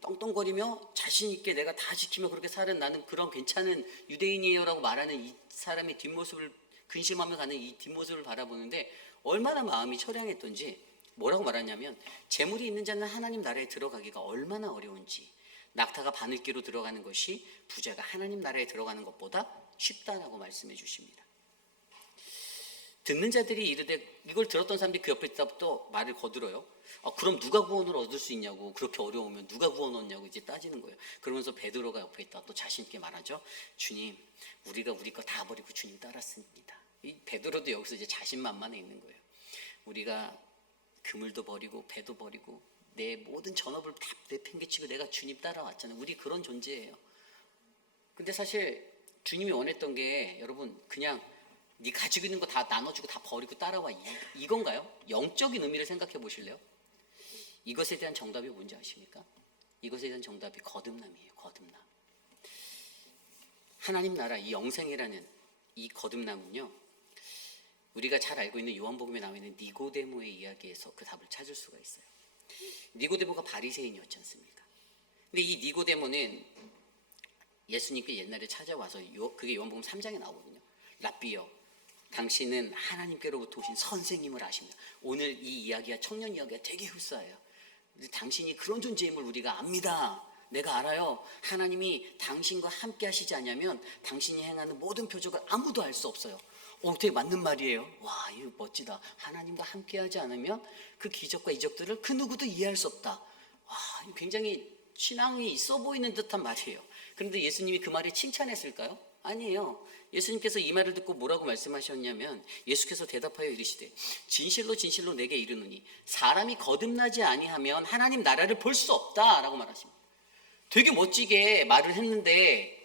떵떵거리며 자신 있게 내가 다 지키며 그렇게 사는 나는 그런 괜찮은 유대인이에요라고 말하는 이 사람의 뒷모습을 근심하며 가는 이 뒷모습을 바라보는데 얼마나 마음이 처량했던지 뭐라고 말하냐면 재물이 있는 자는 하나님 나라에 들어가기가 얼마나 어려운지 낙타가 바늘기로 들어가는 것이 부자가 하나님 나라에 들어가는 것보다 쉽다라고 말씀해 주십니다. 듣는 자들이 이르되 이걸 들었던 사람들이 그 옆에 있다부터 말을 거들어요. 그럼 누가 구원을 얻을 수 있냐고 그렇게 어려우면 누가 구원 얻냐고 이제 따지는 거예요. 그러면서 베드로가 옆에 있다 또 자신 있게 말하죠. 주님 우리가 우리 거 다 버리고 주님 따랐습니다. 이 베드로도 여기서 이제 자신만만해 있는 거예요. 우리가 그물도 버리고 배도 버리고 내 모든 전업을 다 내팽개치고 내가 주님 따라왔잖아요. 우리 그런 존재예요. 근데 사실 주님이 원했던 게 여러분 그냥 네 가지고 있는 거 다 나눠주고 다 버리고 따라와 이건가요? 영적인 의미를 생각해 보실래요? 이것에 대한 정답이 뭔지 아십니까? 이것에 대한 정답이 거듭남이에요. 거듭남. 하나님 나라 이 영생이라는 이 거듭남은요. 우리가 잘 알고 있는 요한복음에 나와 있는 니고데모의 이야기에서 그 답을 찾을 수가 있어요. 니고데모가 바리새인이었지 않습니까? 근데 이 니고데모는 예수님께 옛날에 찾아와서 그게 요한복음 3장에 나오거든요. 랍비여 당신은 하나님께로부터 오신 선생님을 아십니다. 오늘 이 이야기가 청년 이야기가 되게 흡사해요. 당신이 그런 존재임을 우리가 압니다. 내가 알아요. 하나님이 당신과 함께 하시지 않으면 당신이 행하는 모든 표적을 아무도 알 수 없어요. 되게 맞는 말이에요. 와, 이거 멋지다. 하나님과 함께 하지 않으면 그 기적과 이적들을 그 누구도 이해할 수 없다. 와, 굉장히 신앙이 있어 보이는 듯한 말이에요. 그런데 예수님이 그 말에 칭찬했을까요? 아니에요. 예수님께서 이 말을 듣고 뭐라고 말씀하셨냐면 예수께서 대답하여 이르시되 진실로 진실로 내게 이르노니 사람이 거듭나지 아니하면 하나님 나라를 볼 수 없다라고 말하십니다. 되게 멋지게 말을 했는데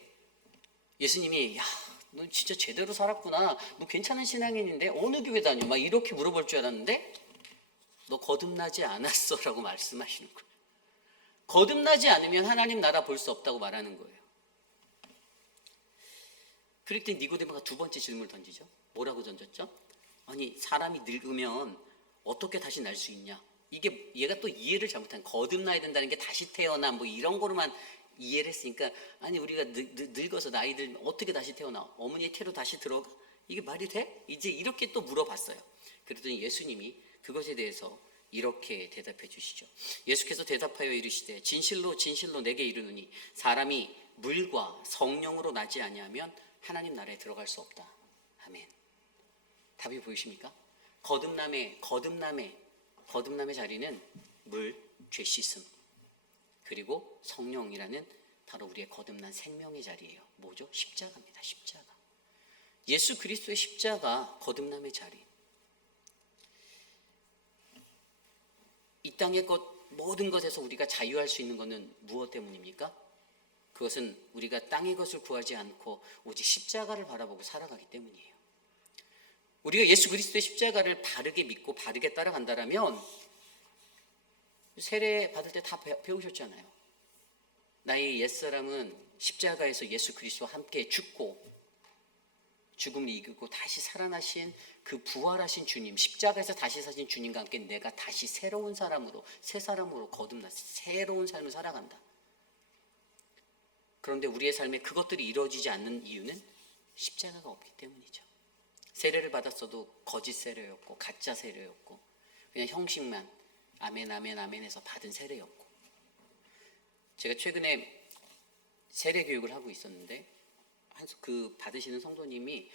예수님이 야, 너 진짜 제대로 살았구나. 너 괜찮은 신앙인인데 어느 교회 다녀? 막 이렇게 물어볼 줄 알았는데 너 거듭나지 않았어 라고 말씀하시는 거예요. 거듭나지 않으면 하나님 나라 볼 수 없다고 말하는 거예요. 그럴 때 니고데모가 두 번째 질문을 던지죠. 뭐라고 던졌죠? 아니 사람이 늙으면 어떻게 다시 날 수 있냐? 이게 얘가 또 이해를 잘못한 거듭나야 된다는 게 다시 태어나 뭐 이런 거로만 이해를 했으니까 아니 우리가 늙어서 나이 들면 어떻게 다시 태어나? 어머니의 태로 다시 들어가? 이게 말이 돼? 이제 이렇게 또 물어봤어요. 그랬더니 예수님이 그것에 대해서 이렇게 대답해 주시죠. 예수께서 대답하여 이르시되 진실로 진실로 내게 이르노니 사람이 물과 성령으로 나지 아니하면 하나님 나라에 들어갈 수 없다. 아멘. 답이 보이십니까? 거듭남의 자리는 물, 죄 씻음 그리고 성령이라는 바로 우리의 거듭난 생명의 자리예요. 뭐죠? 십자가입니다. 십자가. 예수 그리스도의 십자가 거듭남의 자리. 이 땅의 모든 것에서 우리가 자유할 수 있는 것은 무엇 때문입니까? 그것은 우리가 땅의 것을 구하지 않고 오직 십자가를 바라보고 살아가기 때문이에요. 우리가 예수 그리스도의 십자가를 바르게 믿고 바르게 따라간다면 세례 받을 때 다 배우셨잖아요. 나의 옛사람은 십자가에서 예수 그리스도와 함께 죽고 죽음을 이기고 다시 살아나신 그 부활하신 주님, 십자가에서 다시 사신 주님과 함께 내가 다시 새로운 사람으로 새 사람으로 거듭나서 새로운 삶을 살아간다. 그런데 우리의 삶에 그것들이 이루어지지 않는 이유는 십자가가 없기 때문이죠. 세례를 받았어도 거짓 세례였고 가짜 세례였고 그냥 형식만 아멘 아멘 아멘 해서 받은 세례였고 제가 최근에 세례 교육을 하고 있었는데 그 받으시는 성도님이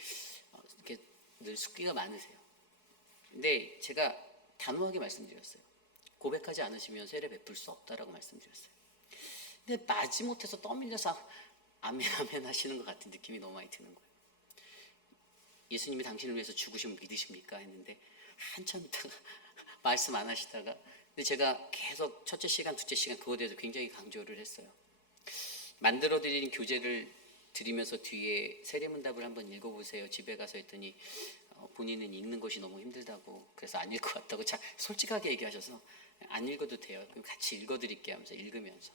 이렇게 늘 숫기가 많으세요. 근데 제가 단호하게 말씀드렸어요. 고백하지 않으시면 세례 베풀 수 없다라고 말씀드렸어요. 근데 마지못해서 떠밀려서 아멘 아멘 하시는 것 같은 느낌이 너무 많이 드는 거예요. 예수님이 당신을 위해서 죽으심을 믿으십니까? 했는데 한참 있다가 말씀 안 하시다가 근데 제가 계속 첫째 시간, 둘째 시간 그거에 대해서 굉장히 강조를 했어요. 만들어드린 교재를 드리면서 뒤에 세례문답을 한번 읽어보세요. 집에 가서 했더니 본인은 읽는 것이 너무 힘들다고 그래서 안 읽을 것 같다고 솔직하게 얘기하셔서 안 읽어도 돼요. 그럼 같이 읽어드릴게요 하면서 읽으면서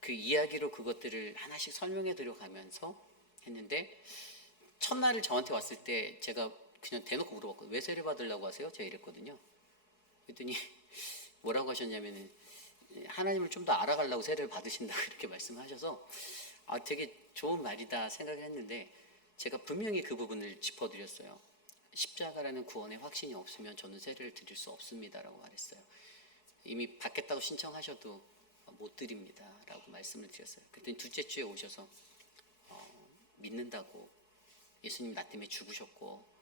그 이야기로 그것들을 하나씩 설명해 드려가면서 했는데, 첫날을 저한테 왔을 때 제가 그냥 대놓고 물어봤거든요. 왜 세례 받으려고 하세요? 제가 이랬거든요. 그랬더니 뭐라고 하셨냐면은 하나님을 좀 더 알아가려고 세례를 받으신다고 이렇게 말씀하셔서 되게 좋은 말이다 생각을 했는데, 제가 분명히 그 부분을 짚어드렸어요. 십자가라는 구원의 확신이 없으면 저는 세례를 드릴 수 없습니다라고 말했어요. 이미 받겠다고 신청하셔도 못 드립니다 라고 말씀을 드렸어요. 그랬더니 둘째 주에 오셔서 믿는다고, 예수님 나 때문에 죽으셨고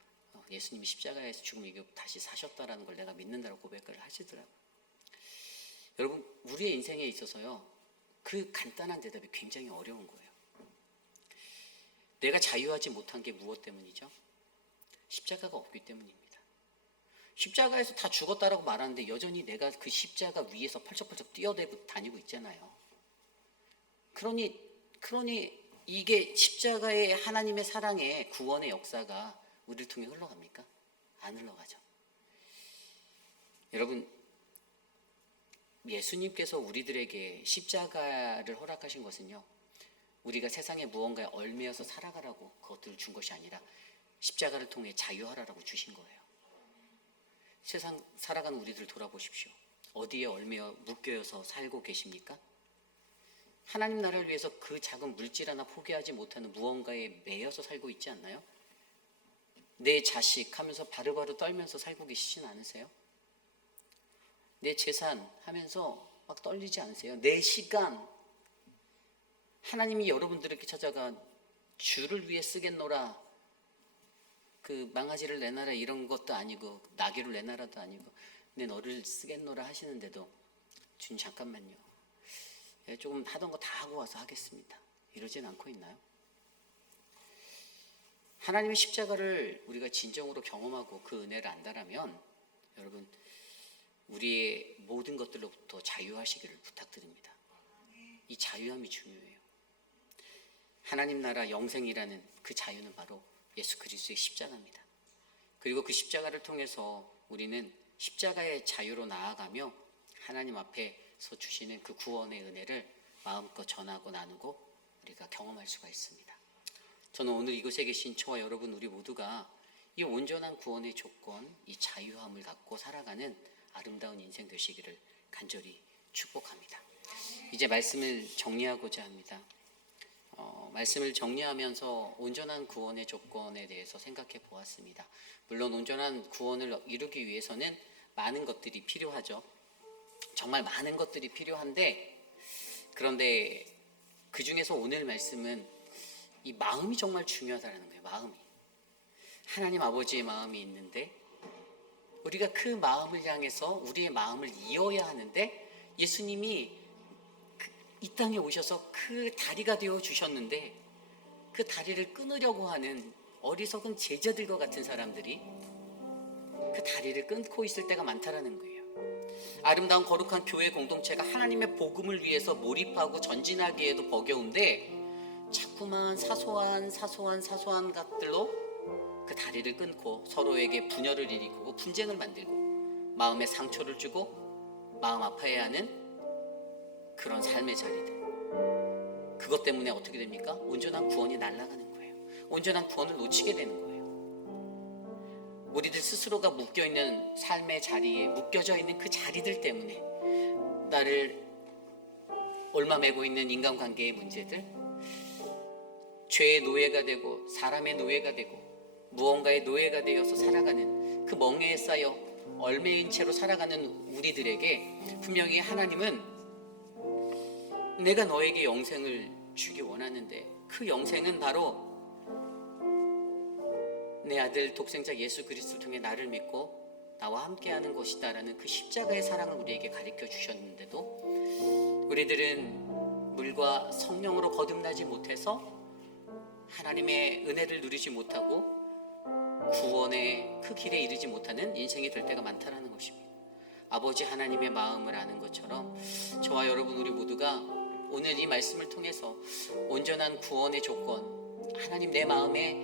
예수님이 십자가에서 죽음 이겨 다시 사셨다라는 걸 내가 믿는다고 고백을 하시더라고요. 여러분, 우리의 인생에 있어서요, 그 간단한 대답이 굉장히 어려운 거예요. 내가 자유하지 못한 게 무엇 때문이죠? 십자가가 없기 때문입니다. 십자가에서 다 죽었다라고 말하는데 여전히 내가 그 십자가 위에서 펄쩍펄쩍 뛰어다니고 있잖아요. 그러니 이게 십자가의 하나님의 사랑의 구원의 역사가 우리를 통해 흘러갑니까? 안 흘러가죠. 여러분, 예수님께서 우리들에게 십자가를 허락하신 것은요, 우리가 세상에 무언가에 얽매여서 살아가라고 그것들을 준 것이 아니라 십자가를 통해 자유하라고 주신 거예요. 세상 살아가는 우리들 돌아보십시오. 어디에 얽매여 묶여서 살고 계십니까? 하나님 나라를 위해서 그 작은 물질 하나 포기하지 못하는 무언가에 매여서 살고 있지 않나요? 내 자식 하면서 바르바르 떨면서 살고 계시진 않으세요? 내 재산 하면서 막 떨리지 않으세요? 내 시간, 하나님이 여러분들에게 찾아가 주를 위해 쓰겠노라, 그 망아지를 내놔라 이런 것도 아니고 나귀를 내놔라도 아니고 내 너를 쓰겠노라 하시는데도 주님 잠깐만요, 조금 하던 거 다 하고 와서 하겠습니다, 이러진 않고 있나요? 하나님의 십자가를 우리가 진정으로 경험하고 그 은혜를 안다라면 여러분, 우리의 모든 것들로부터 자유하시기를 부탁드립니다. 이 자유함이 중요해요. 하나님 나라 영생이라는 그 자유는 바로 예수 그리스도의 십자가입니다. 그리고 그 십자가를 통해서 우리는 십자가의 자유로 나아가며 하나님 앞에서 주시는 그 구원의 은혜를 마음껏 전하고 나누고 우리가 경험할 수가 있습니다. 저는 오늘 이곳에 계신 저와 여러분 우리 모두가 이 온전한 구원의 조건, 이 자유함을 갖고 살아가는 아름다운 인생 되시기를 간절히 축복합니다. 이제 말씀을 정리하고자 합니다. 말씀을 정리하면서 온전한 구원의 조건에 대해서 생각해 보았습니다. 물론 온전한 구원을 이루기 위해서는 많은 것들이 필요하죠. 정말 많은 것들이 필요한데, 그런데 그 중에서 오늘 말씀은 이 마음이 정말 중요하다는 거예요. 마음이. 하나님 아버지의 마음이 있는데 우리가 그 마음을 향해서 우리의 마음을 이어야 하는데, 예수님이 이 땅에 오셔서 그 다리가 되어 주셨는데 그 다리를 끊으려고 하는 어리석은 제자들과 같은 사람들이 그 다리를 끊고 있을 때가 많다라는 거예요. 아름다운 거룩한 교회 공동체가 하나님의 복음을 위해서 몰입하고 전진하기에도 버겨운데 자꾸만 사소한 것들로 그 다리를 끊고 서로에게 분열을 일으키고 분쟁을 만들고 마음에 상처를 주고 마음 아파해야 하는 그런 삶의 자리들, 그것 때문에 어떻게 됩니까? 온전한 구원이 날아가는 거예요. 온전한 구원을 놓치게 되는 거예요. 우리들 스스로가 묶여있는 삶의 자리에 묶여져 있는 그 자리들 때문에 나를 얽매고 있는 인간관계의 문제들, 죄의 노예가 되고 사람의 노예가 되고 무언가의 노예가 되어서 살아가는 그 멍에에 쌓여 얽매인 채로 살아가는 우리들에게 분명히 하나님은 내가 너에게 영생을 주기 원하는데 그 영생은 바로 내 아들 독생자 예수 그리스도를 통해 나를 믿고 나와 함께하는 것이다라는 그 십자가의 사랑을 우리에게 가르쳐 주셨는데도 우리들은 물과 성령으로 거듭나지 못해서 하나님의 은혜를 누리지 못하고 구원의 그 길에 이르지 못하는 인생이 될 때가 많다라는 것입니다. 아버지 하나님의 마음을 아는 것처럼 저와 여러분 우리 모두가 오늘 이 말씀을 통해서 온전한 구원의 조건, 하나님 내 마음에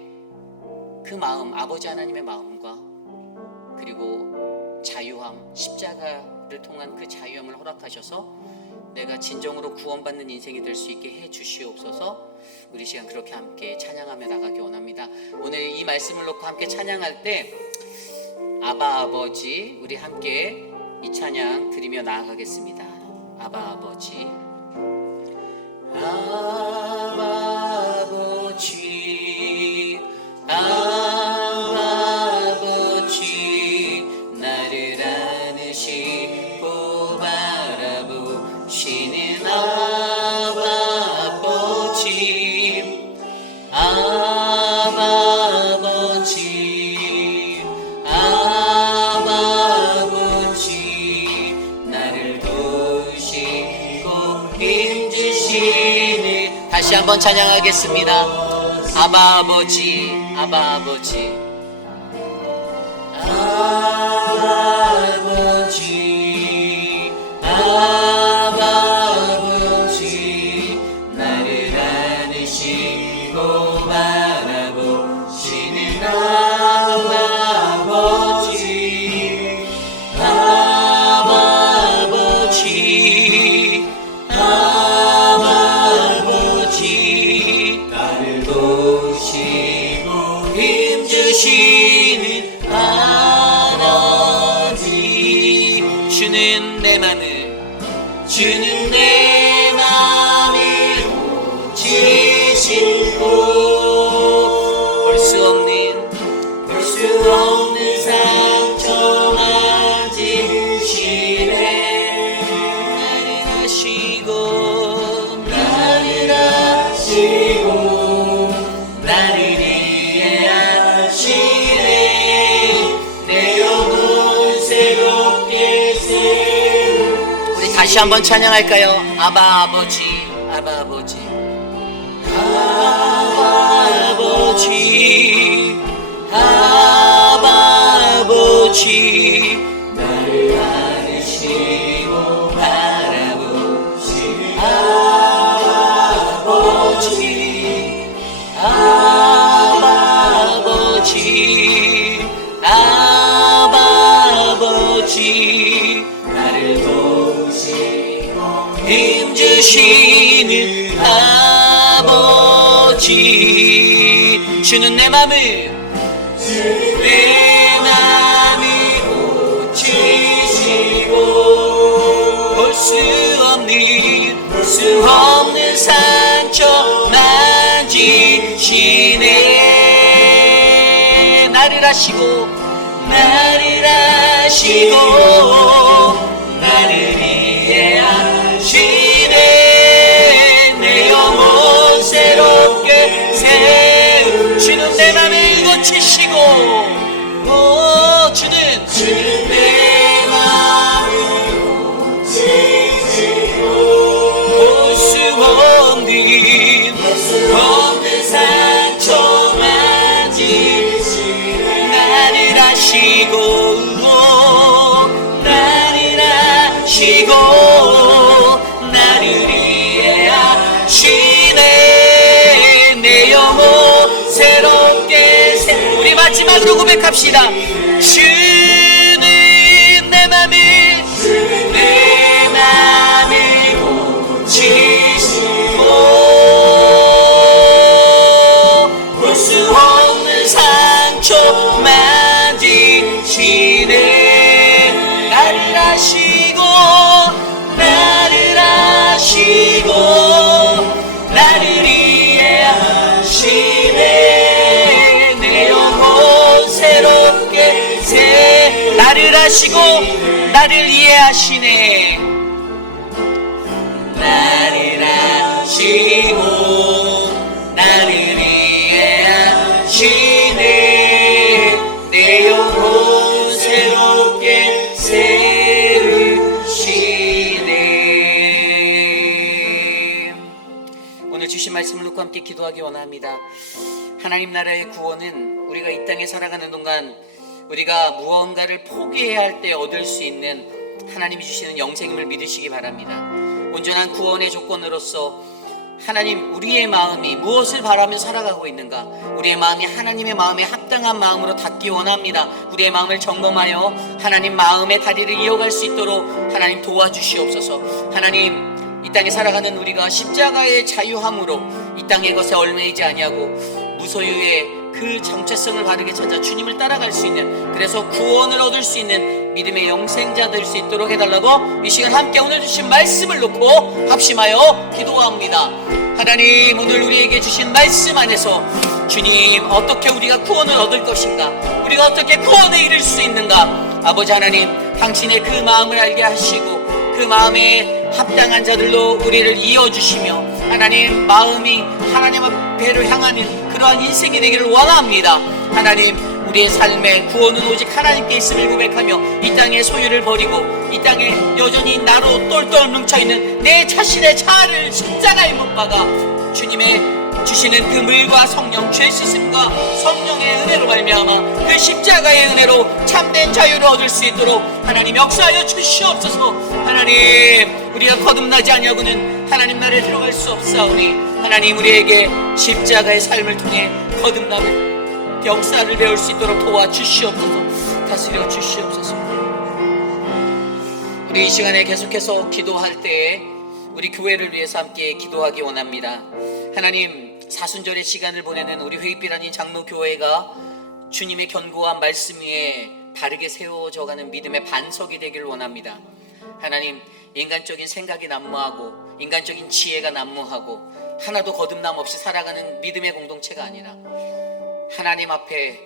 그 마음, 아버지 하나님의 마음과 그리고 자유함, 십자가를 통한 그 자유함을 허락하셔서 내가 진정으로 구원받는 인생이 될 수 있게 해 주시옵소서. 우리 시간 그렇게 함께 찬양하며 나가기 원합니다. 오늘 이 말씀을 놓고 함께 찬양할 때 아바 아버지, 우리 함께 이 찬양 드리며 나아가겠습니다. 아바 아버지, 아바 아버지, 아바 아버지, 나를 안으시고 바라보시는 아바 아버지, 아바 아버지, 아바 아버지, 나를 도우시고 힘주시는, 다시 한번 찬양하겠습니다. 아바 아버지, 아바 아버지, 아바 아버지, 아바 아버지, 나를 안으시고 바라보시는 아바 아버지, 아바 아버지, 아바 아버지, 나를 도우시고 힘주시는 하나님. 주는 내 맘을 지시고 볼 수 없는 상처 만지시네. 나를 아시고 나를 이해하시네. 내 영혼 새롭게 세우. 우리 다시 한번 찬양할까요? 아바 아버지, 아바 아버지, 아바 아버지, 아바 아버지, 나를 안으시고 바라보시는 아바 아버지, 아바 아버지, 아바 아버지, 나를 도우시고 힘주시는 아버지. 주는 내 맘을 고치시고 볼 수 없는 상처 만지시네. 나를 아시고 나를 이해하시네. 내 영혼 새롭게 세우. 주는 내 맘을 고치시고, 주는 내 맘을 고치시고 볼 수 없는 상처 만지시네. 나를 아시고 나를 이해하시네. 내 영혼 새롭게 세. 우리 마지막으로 고백합시다. 주는 내 맘을 고치시고 볼 수 없는 상처 만지시네. 나를 아시고 나를 이해하시네. 내 영혼 새롭게 새. 나를 아시고 나를 이해하시네. 나를 아시고 나를 이해하시네. 내 영혼 새롭게 세우시네. 오늘 주신 말씀을 놓고 함께 기도하기 원합니다. 하나님 나라의 구원은 우리가 이 땅에 살아가는 동안 우리가 무언가를 포기해야 할 때 얻을 수 있는 하나님이 주시는 영생임을 믿으시기 바랍니다. 온전한 구원의 조건으로서 하나님, 우리의 마음이 무엇을 바라며 살아가고 있는가? 우리의 마음이 하나님의 마음에 합당한 마음으로 닿기 원합니다. 우리의 마음을 점검하여 하나님 마음의 다리를 이어갈 수 있도록 하나님 도와주시옵소서. 하나님, 이 땅에 살아가는 우리가 십자가의 자유함으로 이 땅의 것에 얽매이지 아니하고 무소유의 그 정체성을 바르게 찾아 주님을 따라갈 수 있는, 그래서 구원을 얻을 수 있는 믿음의 영생자 될 수 있도록 해달라고 이 시간 함께 오늘 주신 말씀을 놓고 합심하여 기도합니다. 하나님, 오늘 우리에게 주신 말씀 안에서 주님, 어떻게 우리가 구원을 얻을 것인가, 우리가 어떻게 구원에 이를 수 있는가, 아버지 하나님, 당신의 그 마음을 알게 하시고 그 마음에 합당한 자들로 우리를 이어주시며 하나님, 마음이 하나님 앞에를 향하는 그러한 인생이 되기를 원합니다. 하나님, 우리의 삶의 구원은 오직 하나님께 있음을 고백하며 이 땅의 소유를 버리고 이 땅에 여전히 나로 똘똘 뭉쳐있는 내 자신의 자아를 십자가에 못 박아 주님의 주시는 그 물과 성령, 죄 씻음과 성령의 은혜로 말미암아 그 십자가의 은혜로 참된 자유를 얻을 수 있도록 하나님 역사하여 주시옵소서. 하나님, 우리가 거듭나지 아니하고는 하나님 나라에 들어갈 수 없사오니 하나님, 우리에게 십자가의 삶을 통해 거듭남을 역사를 배울 수 있도록 도와주시옵소서. 다스려 주시옵소서. 우리 이 시간에 계속해서 기도할 때에 우리 교회를 위해서 함께 기도하기 원합니다. 하나님, 사순절의 시간을 보내는 우리 회의빛 아닌 장로교회가 주님의 견고한 말씀 위에 바르게 세워져가는 믿음의 반석이 되기를 원합니다. 하나님, 인간적인 생각이 난무하고 인간적인 지혜가 난무하고 하나도 거듭남 없이 살아가는 믿음의 공동체가 아니라 하나님 앞에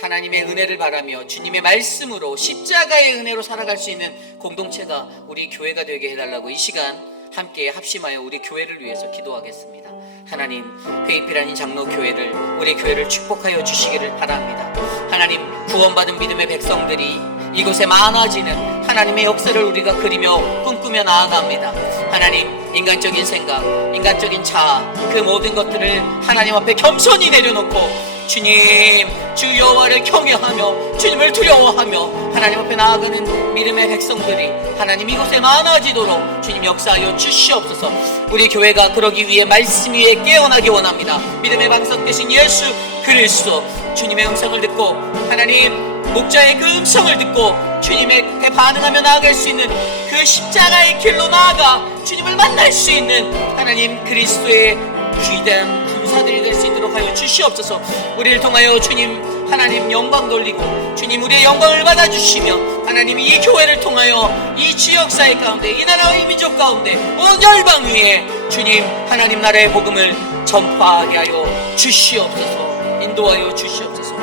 하나님의 은혜를 바라며 주님의 말씀으로 십자가의 은혜로 살아갈 수 있는 공동체가 우리 교회가 되게 해달라고 이 시간 함께 합심하여 우리 교회를 위해서 기도하겠습니다. 하나님, 회의빛 아닌 장로교회를, 우리 교회를 축복하여 주시기를 바랍니다. 하나님, 구원받은 믿음의 백성들이 이곳에 많아지는 하나님의 역사를 우리가 그리며 꿈꾸며 나아갑니다. 하나님, 인간적인 생각, 인간적인 자아, 그 모든 것들을 하나님 앞에 겸손히 내려놓고 주님, 주 여호와를 경외하며 주님을 두려워하며 하나님 앞에 나아가는 믿음의 백성들이 하나님 이곳에 많아지도록 주님 역사하여 주시옵소서. 우리 교회가 그러기 위해 말씀 위에 깨어나기 원합니다. 믿음의 방석 되신 예수 그리스도, 주님의 음성을 듣고 하나님 목자의 그 음성을 듣고 주님에게 반응하며 나아갈 수 있는 그 십자가의 길로 나아가 주님을 만날 수 있는 하나님 그리스도의 귀대한 군사들이 될 수 있도록 하여 주시옵소서. 우리를 통하여 주님 하나님 영광 돌리고 주님 우리의 영광을 받아주시며 하나님 이 교회를 통하여 이 지역사회 가운데 이 나라의 민족 가운데 온 열방 위에 주님 하나님 나라의 복음을 전파하게 하여 주시옵소서. 인도하여 주시옵소서.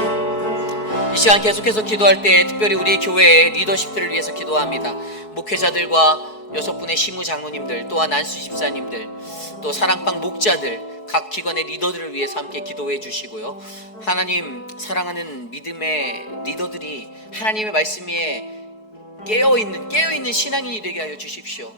이 시간 계속해서 기도할 때 특별히 우리 교회의 리더십들을 위해서 기도합니다. 목회자들과 6분의 시무 장로님들, 또한 안수 집사님들, 또 사랑방 목자들, 각 기관의 리더들을 위해서 함께 기도해 주시고요. 하나님, 사랑하는 믿음의 리더들이 하나님의 말씀 위에 깨어있는 신앙인이 되게 하여 주십시오.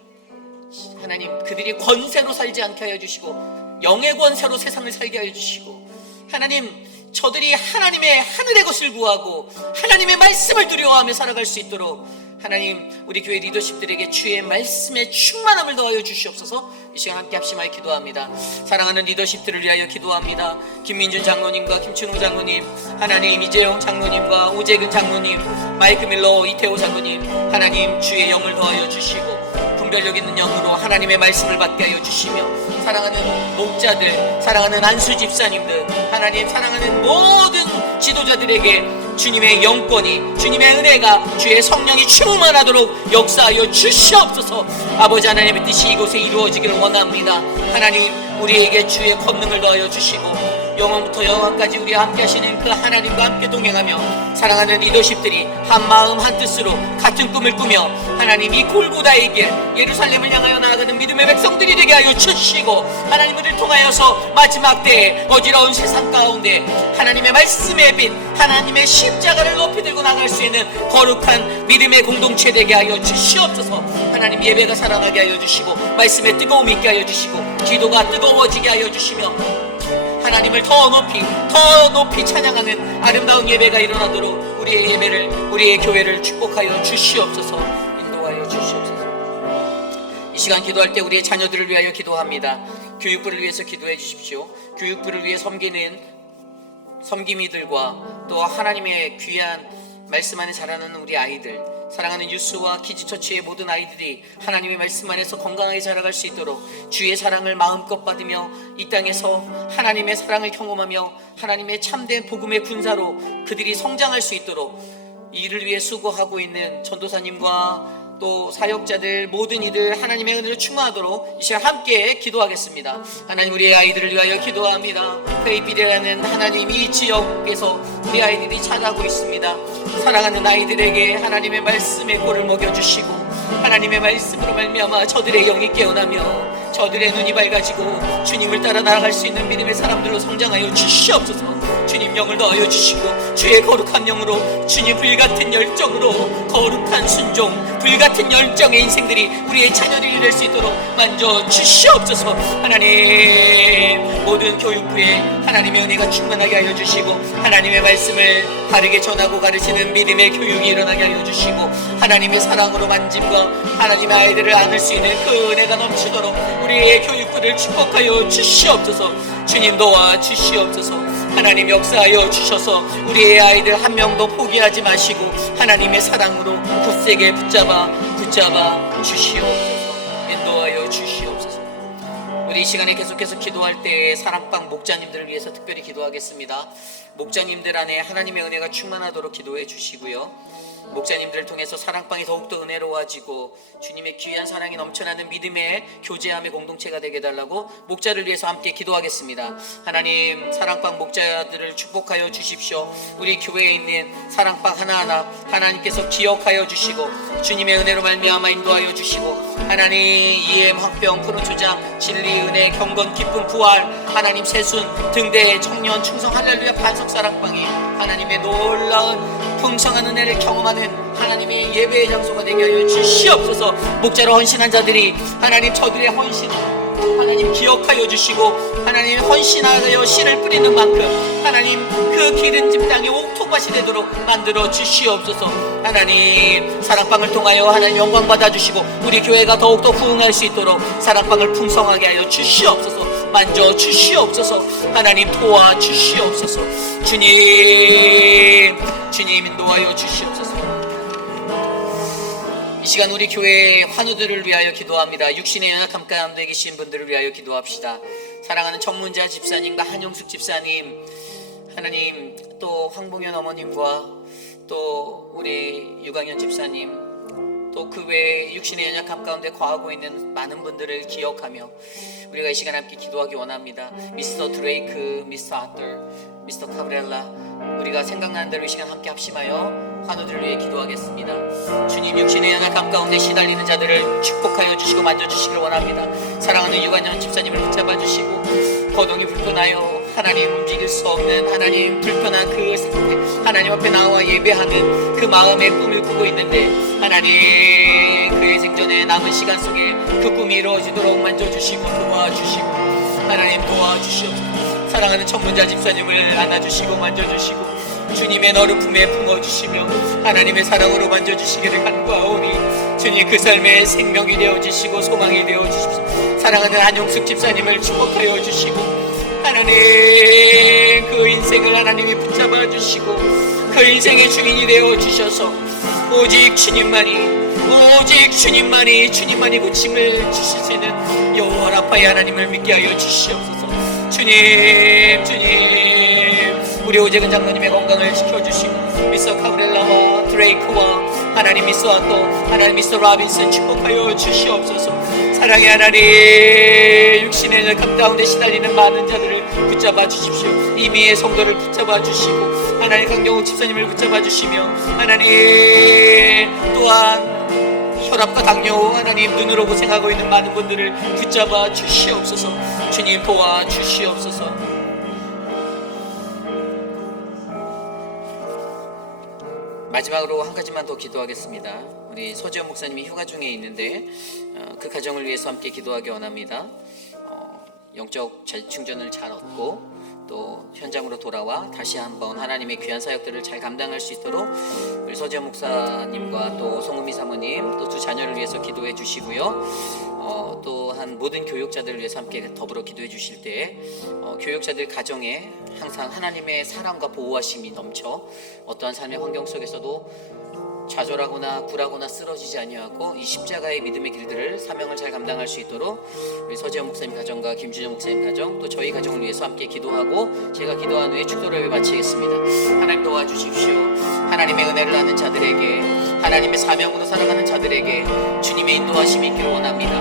하나님, 그들이 권세로 살지 않게 하여 주시고 영의 권세로 세상을 살게 하여 주시고 하나님, 저들이 하나님의 하늘의 것을 구하고 하나님의 말씀을 두려워하며 살아갈 수 있도록 하나님 우리 교회 리더십들에게 주의 말씀의 충만함을 더하여 주시옵소서. 이 시간 함께 합심하여 기도합니다. 사랑하는 리더십들을 위하여 기도합니다. 김민준 장로님과 김춘호 장로님, 하나님 이재용 장로님과 오재근 장로님, 마이크 밀러 이태호 장로님, 하나님 주의 영을 더하여 주시고 분별력 있는 영으로 하나님의 말씀을 받게 하여 주시며 사랑하는 목자들, 사랑하는 안수 집사님들, 하나님 사랑하는 모든 지도자들에게 주님의 영권이, 주님의 은혜가, 주의 성령이 충만하도록 역사하여 주시옵소서. 아버지 하나님의 뜻이 이곳에 이루어지기를 원합니다. 하나님 우리에게 주의 권능을 더하여 주시고 영원부터 영원까지 우리와 함께 하시는 그 하나님과 함께 동행하며 사랑하는 리더십들이 한 마음 한 뜻으로 같은 꿈을 꾸며 하나님 이 골고다의 길 예루살렘을 향하여 나아가는 믿음의 백성들이 되게 하여 주시고 하나님 우리를 통하여서 마지막 때에 어지러운 세상 가운데 하나님의 말씀의 빛, 하나님의 십자가를 높이 들고 나갈 수 있는 거룩한 믿음의 공동체 되게 하여 주시옵소서. 하나님 예배가 살아나게 하여 주시고 말씀의 뜨거움이 있게 하여 주시고 기도가 뜨거워지게 하여 주시며 하나님을 더 높이 찬양하는 아름다운 예배가 일어나도록 우리의 예배를, 우리의 교회를 축복하여 주시옵소서. 인도하여 주시옵소서. 이 시간 기도할 때 우리의 자녀들을 위하여 기도합니다. 교육부를 위해서 기도해 주십시오. 교육부를 위해 섬기는 섬김이들과 또 하나님의 귀한 말씀 안에 자라는 우리 아이들, 사랑하는 유스와 키즈처치의 모든 아이들이 하나님의 말씀 안에서 건강하게 자라갈 수 있도록 주의 사랑을 마음껏 받으며 이 땅에서 하나님의 사랑을 경험하며 하나님의 참된 복음의 군사로 그들이 성장할 수 있도록 이를 위해 수고하고 있는 전도사님과 또 사역자들 모든 이들 하나님의 은혜로 충만하도록 이 시간 함께 기도하겠습니다. 하나님, 우리의 아이들을 위하여 기도합니다. 페이비레라는 하나님 이 지역에서 우리 아이들이 자라고 있습니다. 사랑하는 아이들에게 하나님의 말씀의 꼴을 먹여주시고 하나님의 말씀으로 말미암아 저들의 영이 깨어나며 저들의 눈이 밝아지고 주님을 따라 나아갈 수 있는 믿음의 사람들로 성장하여 주시옵소서. 주님 영을 넣어여 주시고 주의 거룩한 영으로 주님 불같은 열정으로 거룩한 순종 불같은 열정의 인생들이 우리의 자녀들이 될 수 있도록 만져 주시옵소서. 하나님, 모든 교육부에 하나님의 은혜가 충만하게 하여 주시고 하나님의 말씀을 바르게 전하고 가르치는 믿음의 교육이 일어나게 하여 주시고 하나님의 사랑으로 만짐과 하나님의 아이들을 안을 수 있는 그 은혜가 넘치도록 우리의 교육부를 축복하여 주시옵소서. 주님 도와 주시옵소서. 하나님 역사하여 주셔서 우리의 아이들 한 명도 포기하지 마시고 하나님의 사랑으로 굳세게 붙잡아 주시옵소서. 인도하여 주시옵소서. 우리 이 시간에 계속해서 기도할 때 사랑방 목자님들을 위해서 특별히 기도하겠습니다. 목자님들 안에 하나님의 은혜가 충만하도록 기도해 주시고요. 목자님들을 통해서 사랑방이 더욱더 은혜로워지고 주님의 귀한 사랑이 넘쳐나는 믿음의 교제함의 공동체가 되게 해달라고 목자를 위해서 함께 기도하겠습니다. 하나님, 사랑방 목자들을 축복하여 주십시오. 우리 교회에 있는 사랑방 하나하나 하나님께서 기억하여 주시고 주님의 은혜로 말미암아 인도하여 주시고 하나님, EM 학병 푸른 초장 진리 은혜 경건 기쁨 부활 하나님 세순 등대 청년 충성 할렐루야 반석 사랑방이 하나님의 놀라운 풍성한 은혜를 경험하는 하나님의 예배의 장소가 되게 하여 주시옵소서. 목자로 헌신한 자들이 하나님 저들의 헌신 하나님 기억하여 주시고 하나님 헌신하여 씨를 뿌리는 만큼 하나님 그 기름진 땅이 옥토밭이 되도록 만들어 주시옵소서. 하나님, 사랑방을 통하여 하나님 영광 받아 주시고 우리 교회가 더욱더 부흥할 수 있도록 사랑방을 풍성하게 하여 주시옵소서. 만져 주시옵소서. 하나님 도와 주시옵소서. 주님 인도하여 주시옵소서. 이 시간 우리 교회의 환우들을 위하여 기도합니다. 육신의 연약함 가운데 계신 분들을 위하여 기도합시다. 사랑하는 정문자 집사님과 한용숙 집사님, 하나님 또 황봉현 어머님과 또 우리 유강현 집사님, 또 그 외에 육신의 연약함 가운데 거하고 있는 많은 분들을 기억하며 우리가 이 시간 함께 기도하기 원합니다. 미스터 드레이크, 미스터 아tur, 미스터 카브렐라, 우리가 생각나는 대로 이 시간 함께 합심하여 환우들을 위해 기도하겠습니다. 주님, 육신의 연약함 가운데 시달리는 자들을 축복하여 주시고 만져주시길 원합니다. 사랑하는 유관현 집사님을 붙잡아 주시고 거동이 불편하여 하나님 움직일 수 없는 하나님 불편한 그 상태, 하나님 앞에 나와 예배하는 그 마음의 꿈을 꾸고 있는데 하나님 그의 생전에 남은 시간 속에 그 꿈이 이루어지도록 만져주시고 도와주시고 하나님 도와주시옵소서. 사랑하는 청문자 집사님을 안아주시고 만져주시고 주님의 너른 품에 품어주시며 하나님의 사랑으로 만져주시기를 간구하오니 주님 그 삶의 생명이 되어주시고 소망이 되어주십시오. 사랑하는 한용숙 집사님을 축복하여 주시고 하나님 그 인생을 하나님이 붙잡아 주시고 그 인생의 주인이 되어주셔서 오직 주님만이 고침을 주시는 여호와 라파의 하나님을 믿게 하여 주시옵소서. 주님 우리 오재근 장로님의 건강을 지켜주시고 미스터 카브렐라와 드레이크와 하나님 미스터 아또 하나님 미스터 라빈슨 축복하여 주시옵소서. 사랑의 하나님, 육신의 연약함 가운데 시달리는 많은 자들을 붙잡아 주십시오. 이미의 성도를 붙잡아 주시고 하나님 강경욱 집사님을 붙잡아 주시며 하나님 또한 혈압과 당뇨 하나님 눈으로 고생하고 있는 많은 분들을 붙잡아 주시옵소서. 주님 도와 주시옵소서. 마지막으로 한 가지만 더 기도하겠습니다. 우리 서지현 목사님이 휴가 중에 있는데 그 가정을 위해서 함께 기도하기 원합니다. 영적 충전을 잘 얻고 또 현장으로 돌아와 다시 한번 하나님의 귀한 사역들을 잘 감당할 수 있도록 우리 서지현 목사님과 또 송은미 사모님 또 두 자녀를 위해서 기도해 주시고요. 또한 모든 교육자들을 위해서 함께 더불어 기도해 주실 때 교육자들 가정에 항상 하나님의 사랑과 보호하심이 넘쳐 어떠한 삶의 환경 속에서도 좌절하거나 굴하거나 쓰러지지 아니하고 이 십자가의 믿음의 길들을 사명을 잘 감당할 수 있도록 우리 서지현 목사님 가정과 김준영 목사님 가정 또 저희 가정을 위해서 함께 기도하고 제가 기도한 후에 축도를 마치겠습니다. 하나님 도와주십시오. 하나님의 은혜를 아는 자들에게 하나님의 사명으로 살아가는 자들에게 주님의 인도하심이 있기를 원합니다.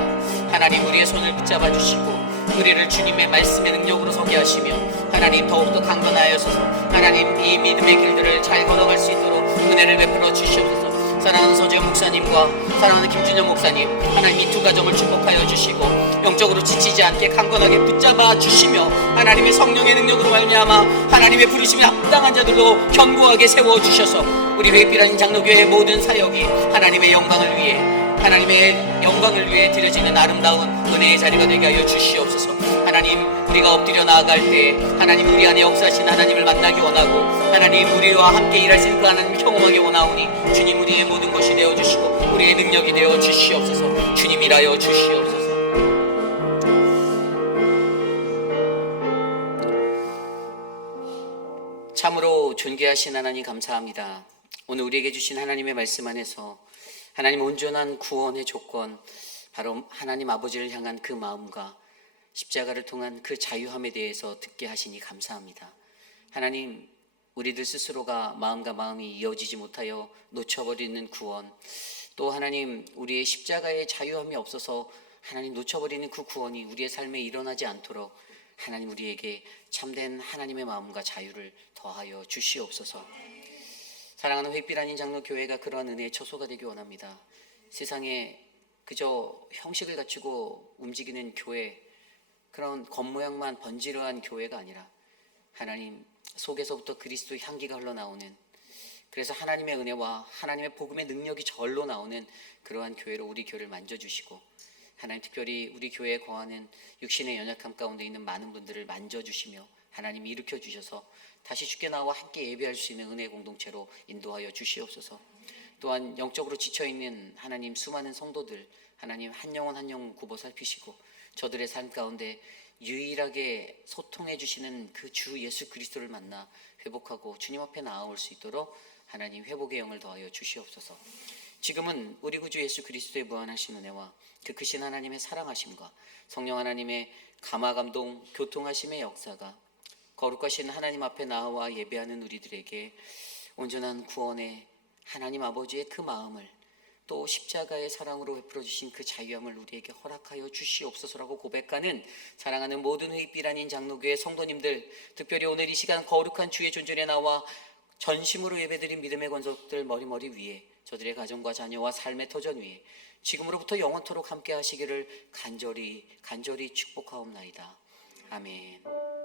하나님 우리의 손을 붙잡아 주시고 우리를 주님의 말씀의 능력으로 서게 하시며 하나님 더욱더 강건하여서 하나님 이 믿음의 길들을 잘 걸어갈 수 있도록 은혜를 베풀어 주시옵소서. 사랑하는 서지현 목사님과 사랑하는 김준영 목사님 하나님 이 두 가정을 축복하여 주시고 영적으로 지치지 않게 강건하게 붙잡아 주시며 하나님의 성령의 능력으로 말미암아 하나님의 부르심에 합당한 자들로 견고하게 세워 주셔서 우리 회피라는 장로교회의 모든 사역이 하나님의 영광을 위해 드려지는 아름다운 은혜의 자리가 되게 하여 주시옵소서. 하나님 우리가 엎드려 나아갈 때 하나님 우리 안에 역사하신 하나님을 만나기 원하고 하나님 우리와 함께 일할 수 있는 그 하나님을 경험하기 원하오니 주님 우리의 모든 것이 되어주시고 우리의 능력이 되어 주시옵소서. 주님 일하여 주시옵소서. 참으로 존귀하신 하나님 감사합니다. 오늘 우리에게 주신 하나님의 말씀 안에서 하나님 온전한 구원의 조건 바로 하나님 아버지를 향한 그 마음과 십자가를 통한 그 자유함에 대해서 듣게 하시니 감사합니다. 하나님 우리들 스스로가 마음과 마음이 이어지지 못하여 놓쳐버리는 구원 또 하나님 우리의 십자가의 자유함이 없어서 하나님 놓쳐버리는 그 구원이 우리의 삶에 일어나지 않도록 하나님 우리에게 참된 하나님의 마음과 자유를 더하여 주시옵소서. 사랑하는 휘빛 장로교회가 그러한 은혜의 처소가 되기 원합니다. 세상에 그저 형식을 갖추고 움직이는 교회 그런 겉모양만 번지르한 교회가 아니라 하나님 속에서부터 그리스도의 향기가 흘러나오는 그래서 하나님의 은혜와 하나님의 복음의 능력이 절로 나오는 그러한 교회로 우리 교회를 만져주시고 하나님 특별히 우리 교회에 거하는 육신의 연약함 가운데 있는 많은 분들을 만져주시며 하나님이 일으켜 주셔서 다시 주께 나와 함께 예배할 수 있는 은혜 공동체로 인도하여 주시옵소서. 또한 영적으로 지쳐있는 하나님 수많은 성도들 하나님 한 영혼 한 영혼 굽어 살피시고 저들의 삶 가운데 유일하게 소통해 주시는 그 주 예수 그리스도를 만나 회복하고 주님 앞에 나아올 수 있도록 하나님 회복의 영을 더하여 주시옵소서. 지금은 우리 구주 예수 그리스도의 무한하신 은혜와 그 크신 하나님의 사랑하심과 성령 하나님의 감화 감동 교통하심의 역사가 거룩하신 하나님 앞에 나와 예배하는 우리들에게 온전한 구원의 하나님 아버지의 그 마음을 또 십자가의 사랑으로 베풀어 주신 그 자유함을 우리에게 허락하여 주시옵소서라고 고백하는 사랑하는 모든 휘빛 아닌 장로교회 성도님들 특별히 오늘 이 시간 거룩한 주의 존전에 나와 전심으로 예배드린 믿음의 권속들 머리머리 위에 저들의 가정과 자녀와 삶의 터전 위에 지금으로부터 영원토록 함께 하시기를 간절히 축복하옵나이다. 아멘.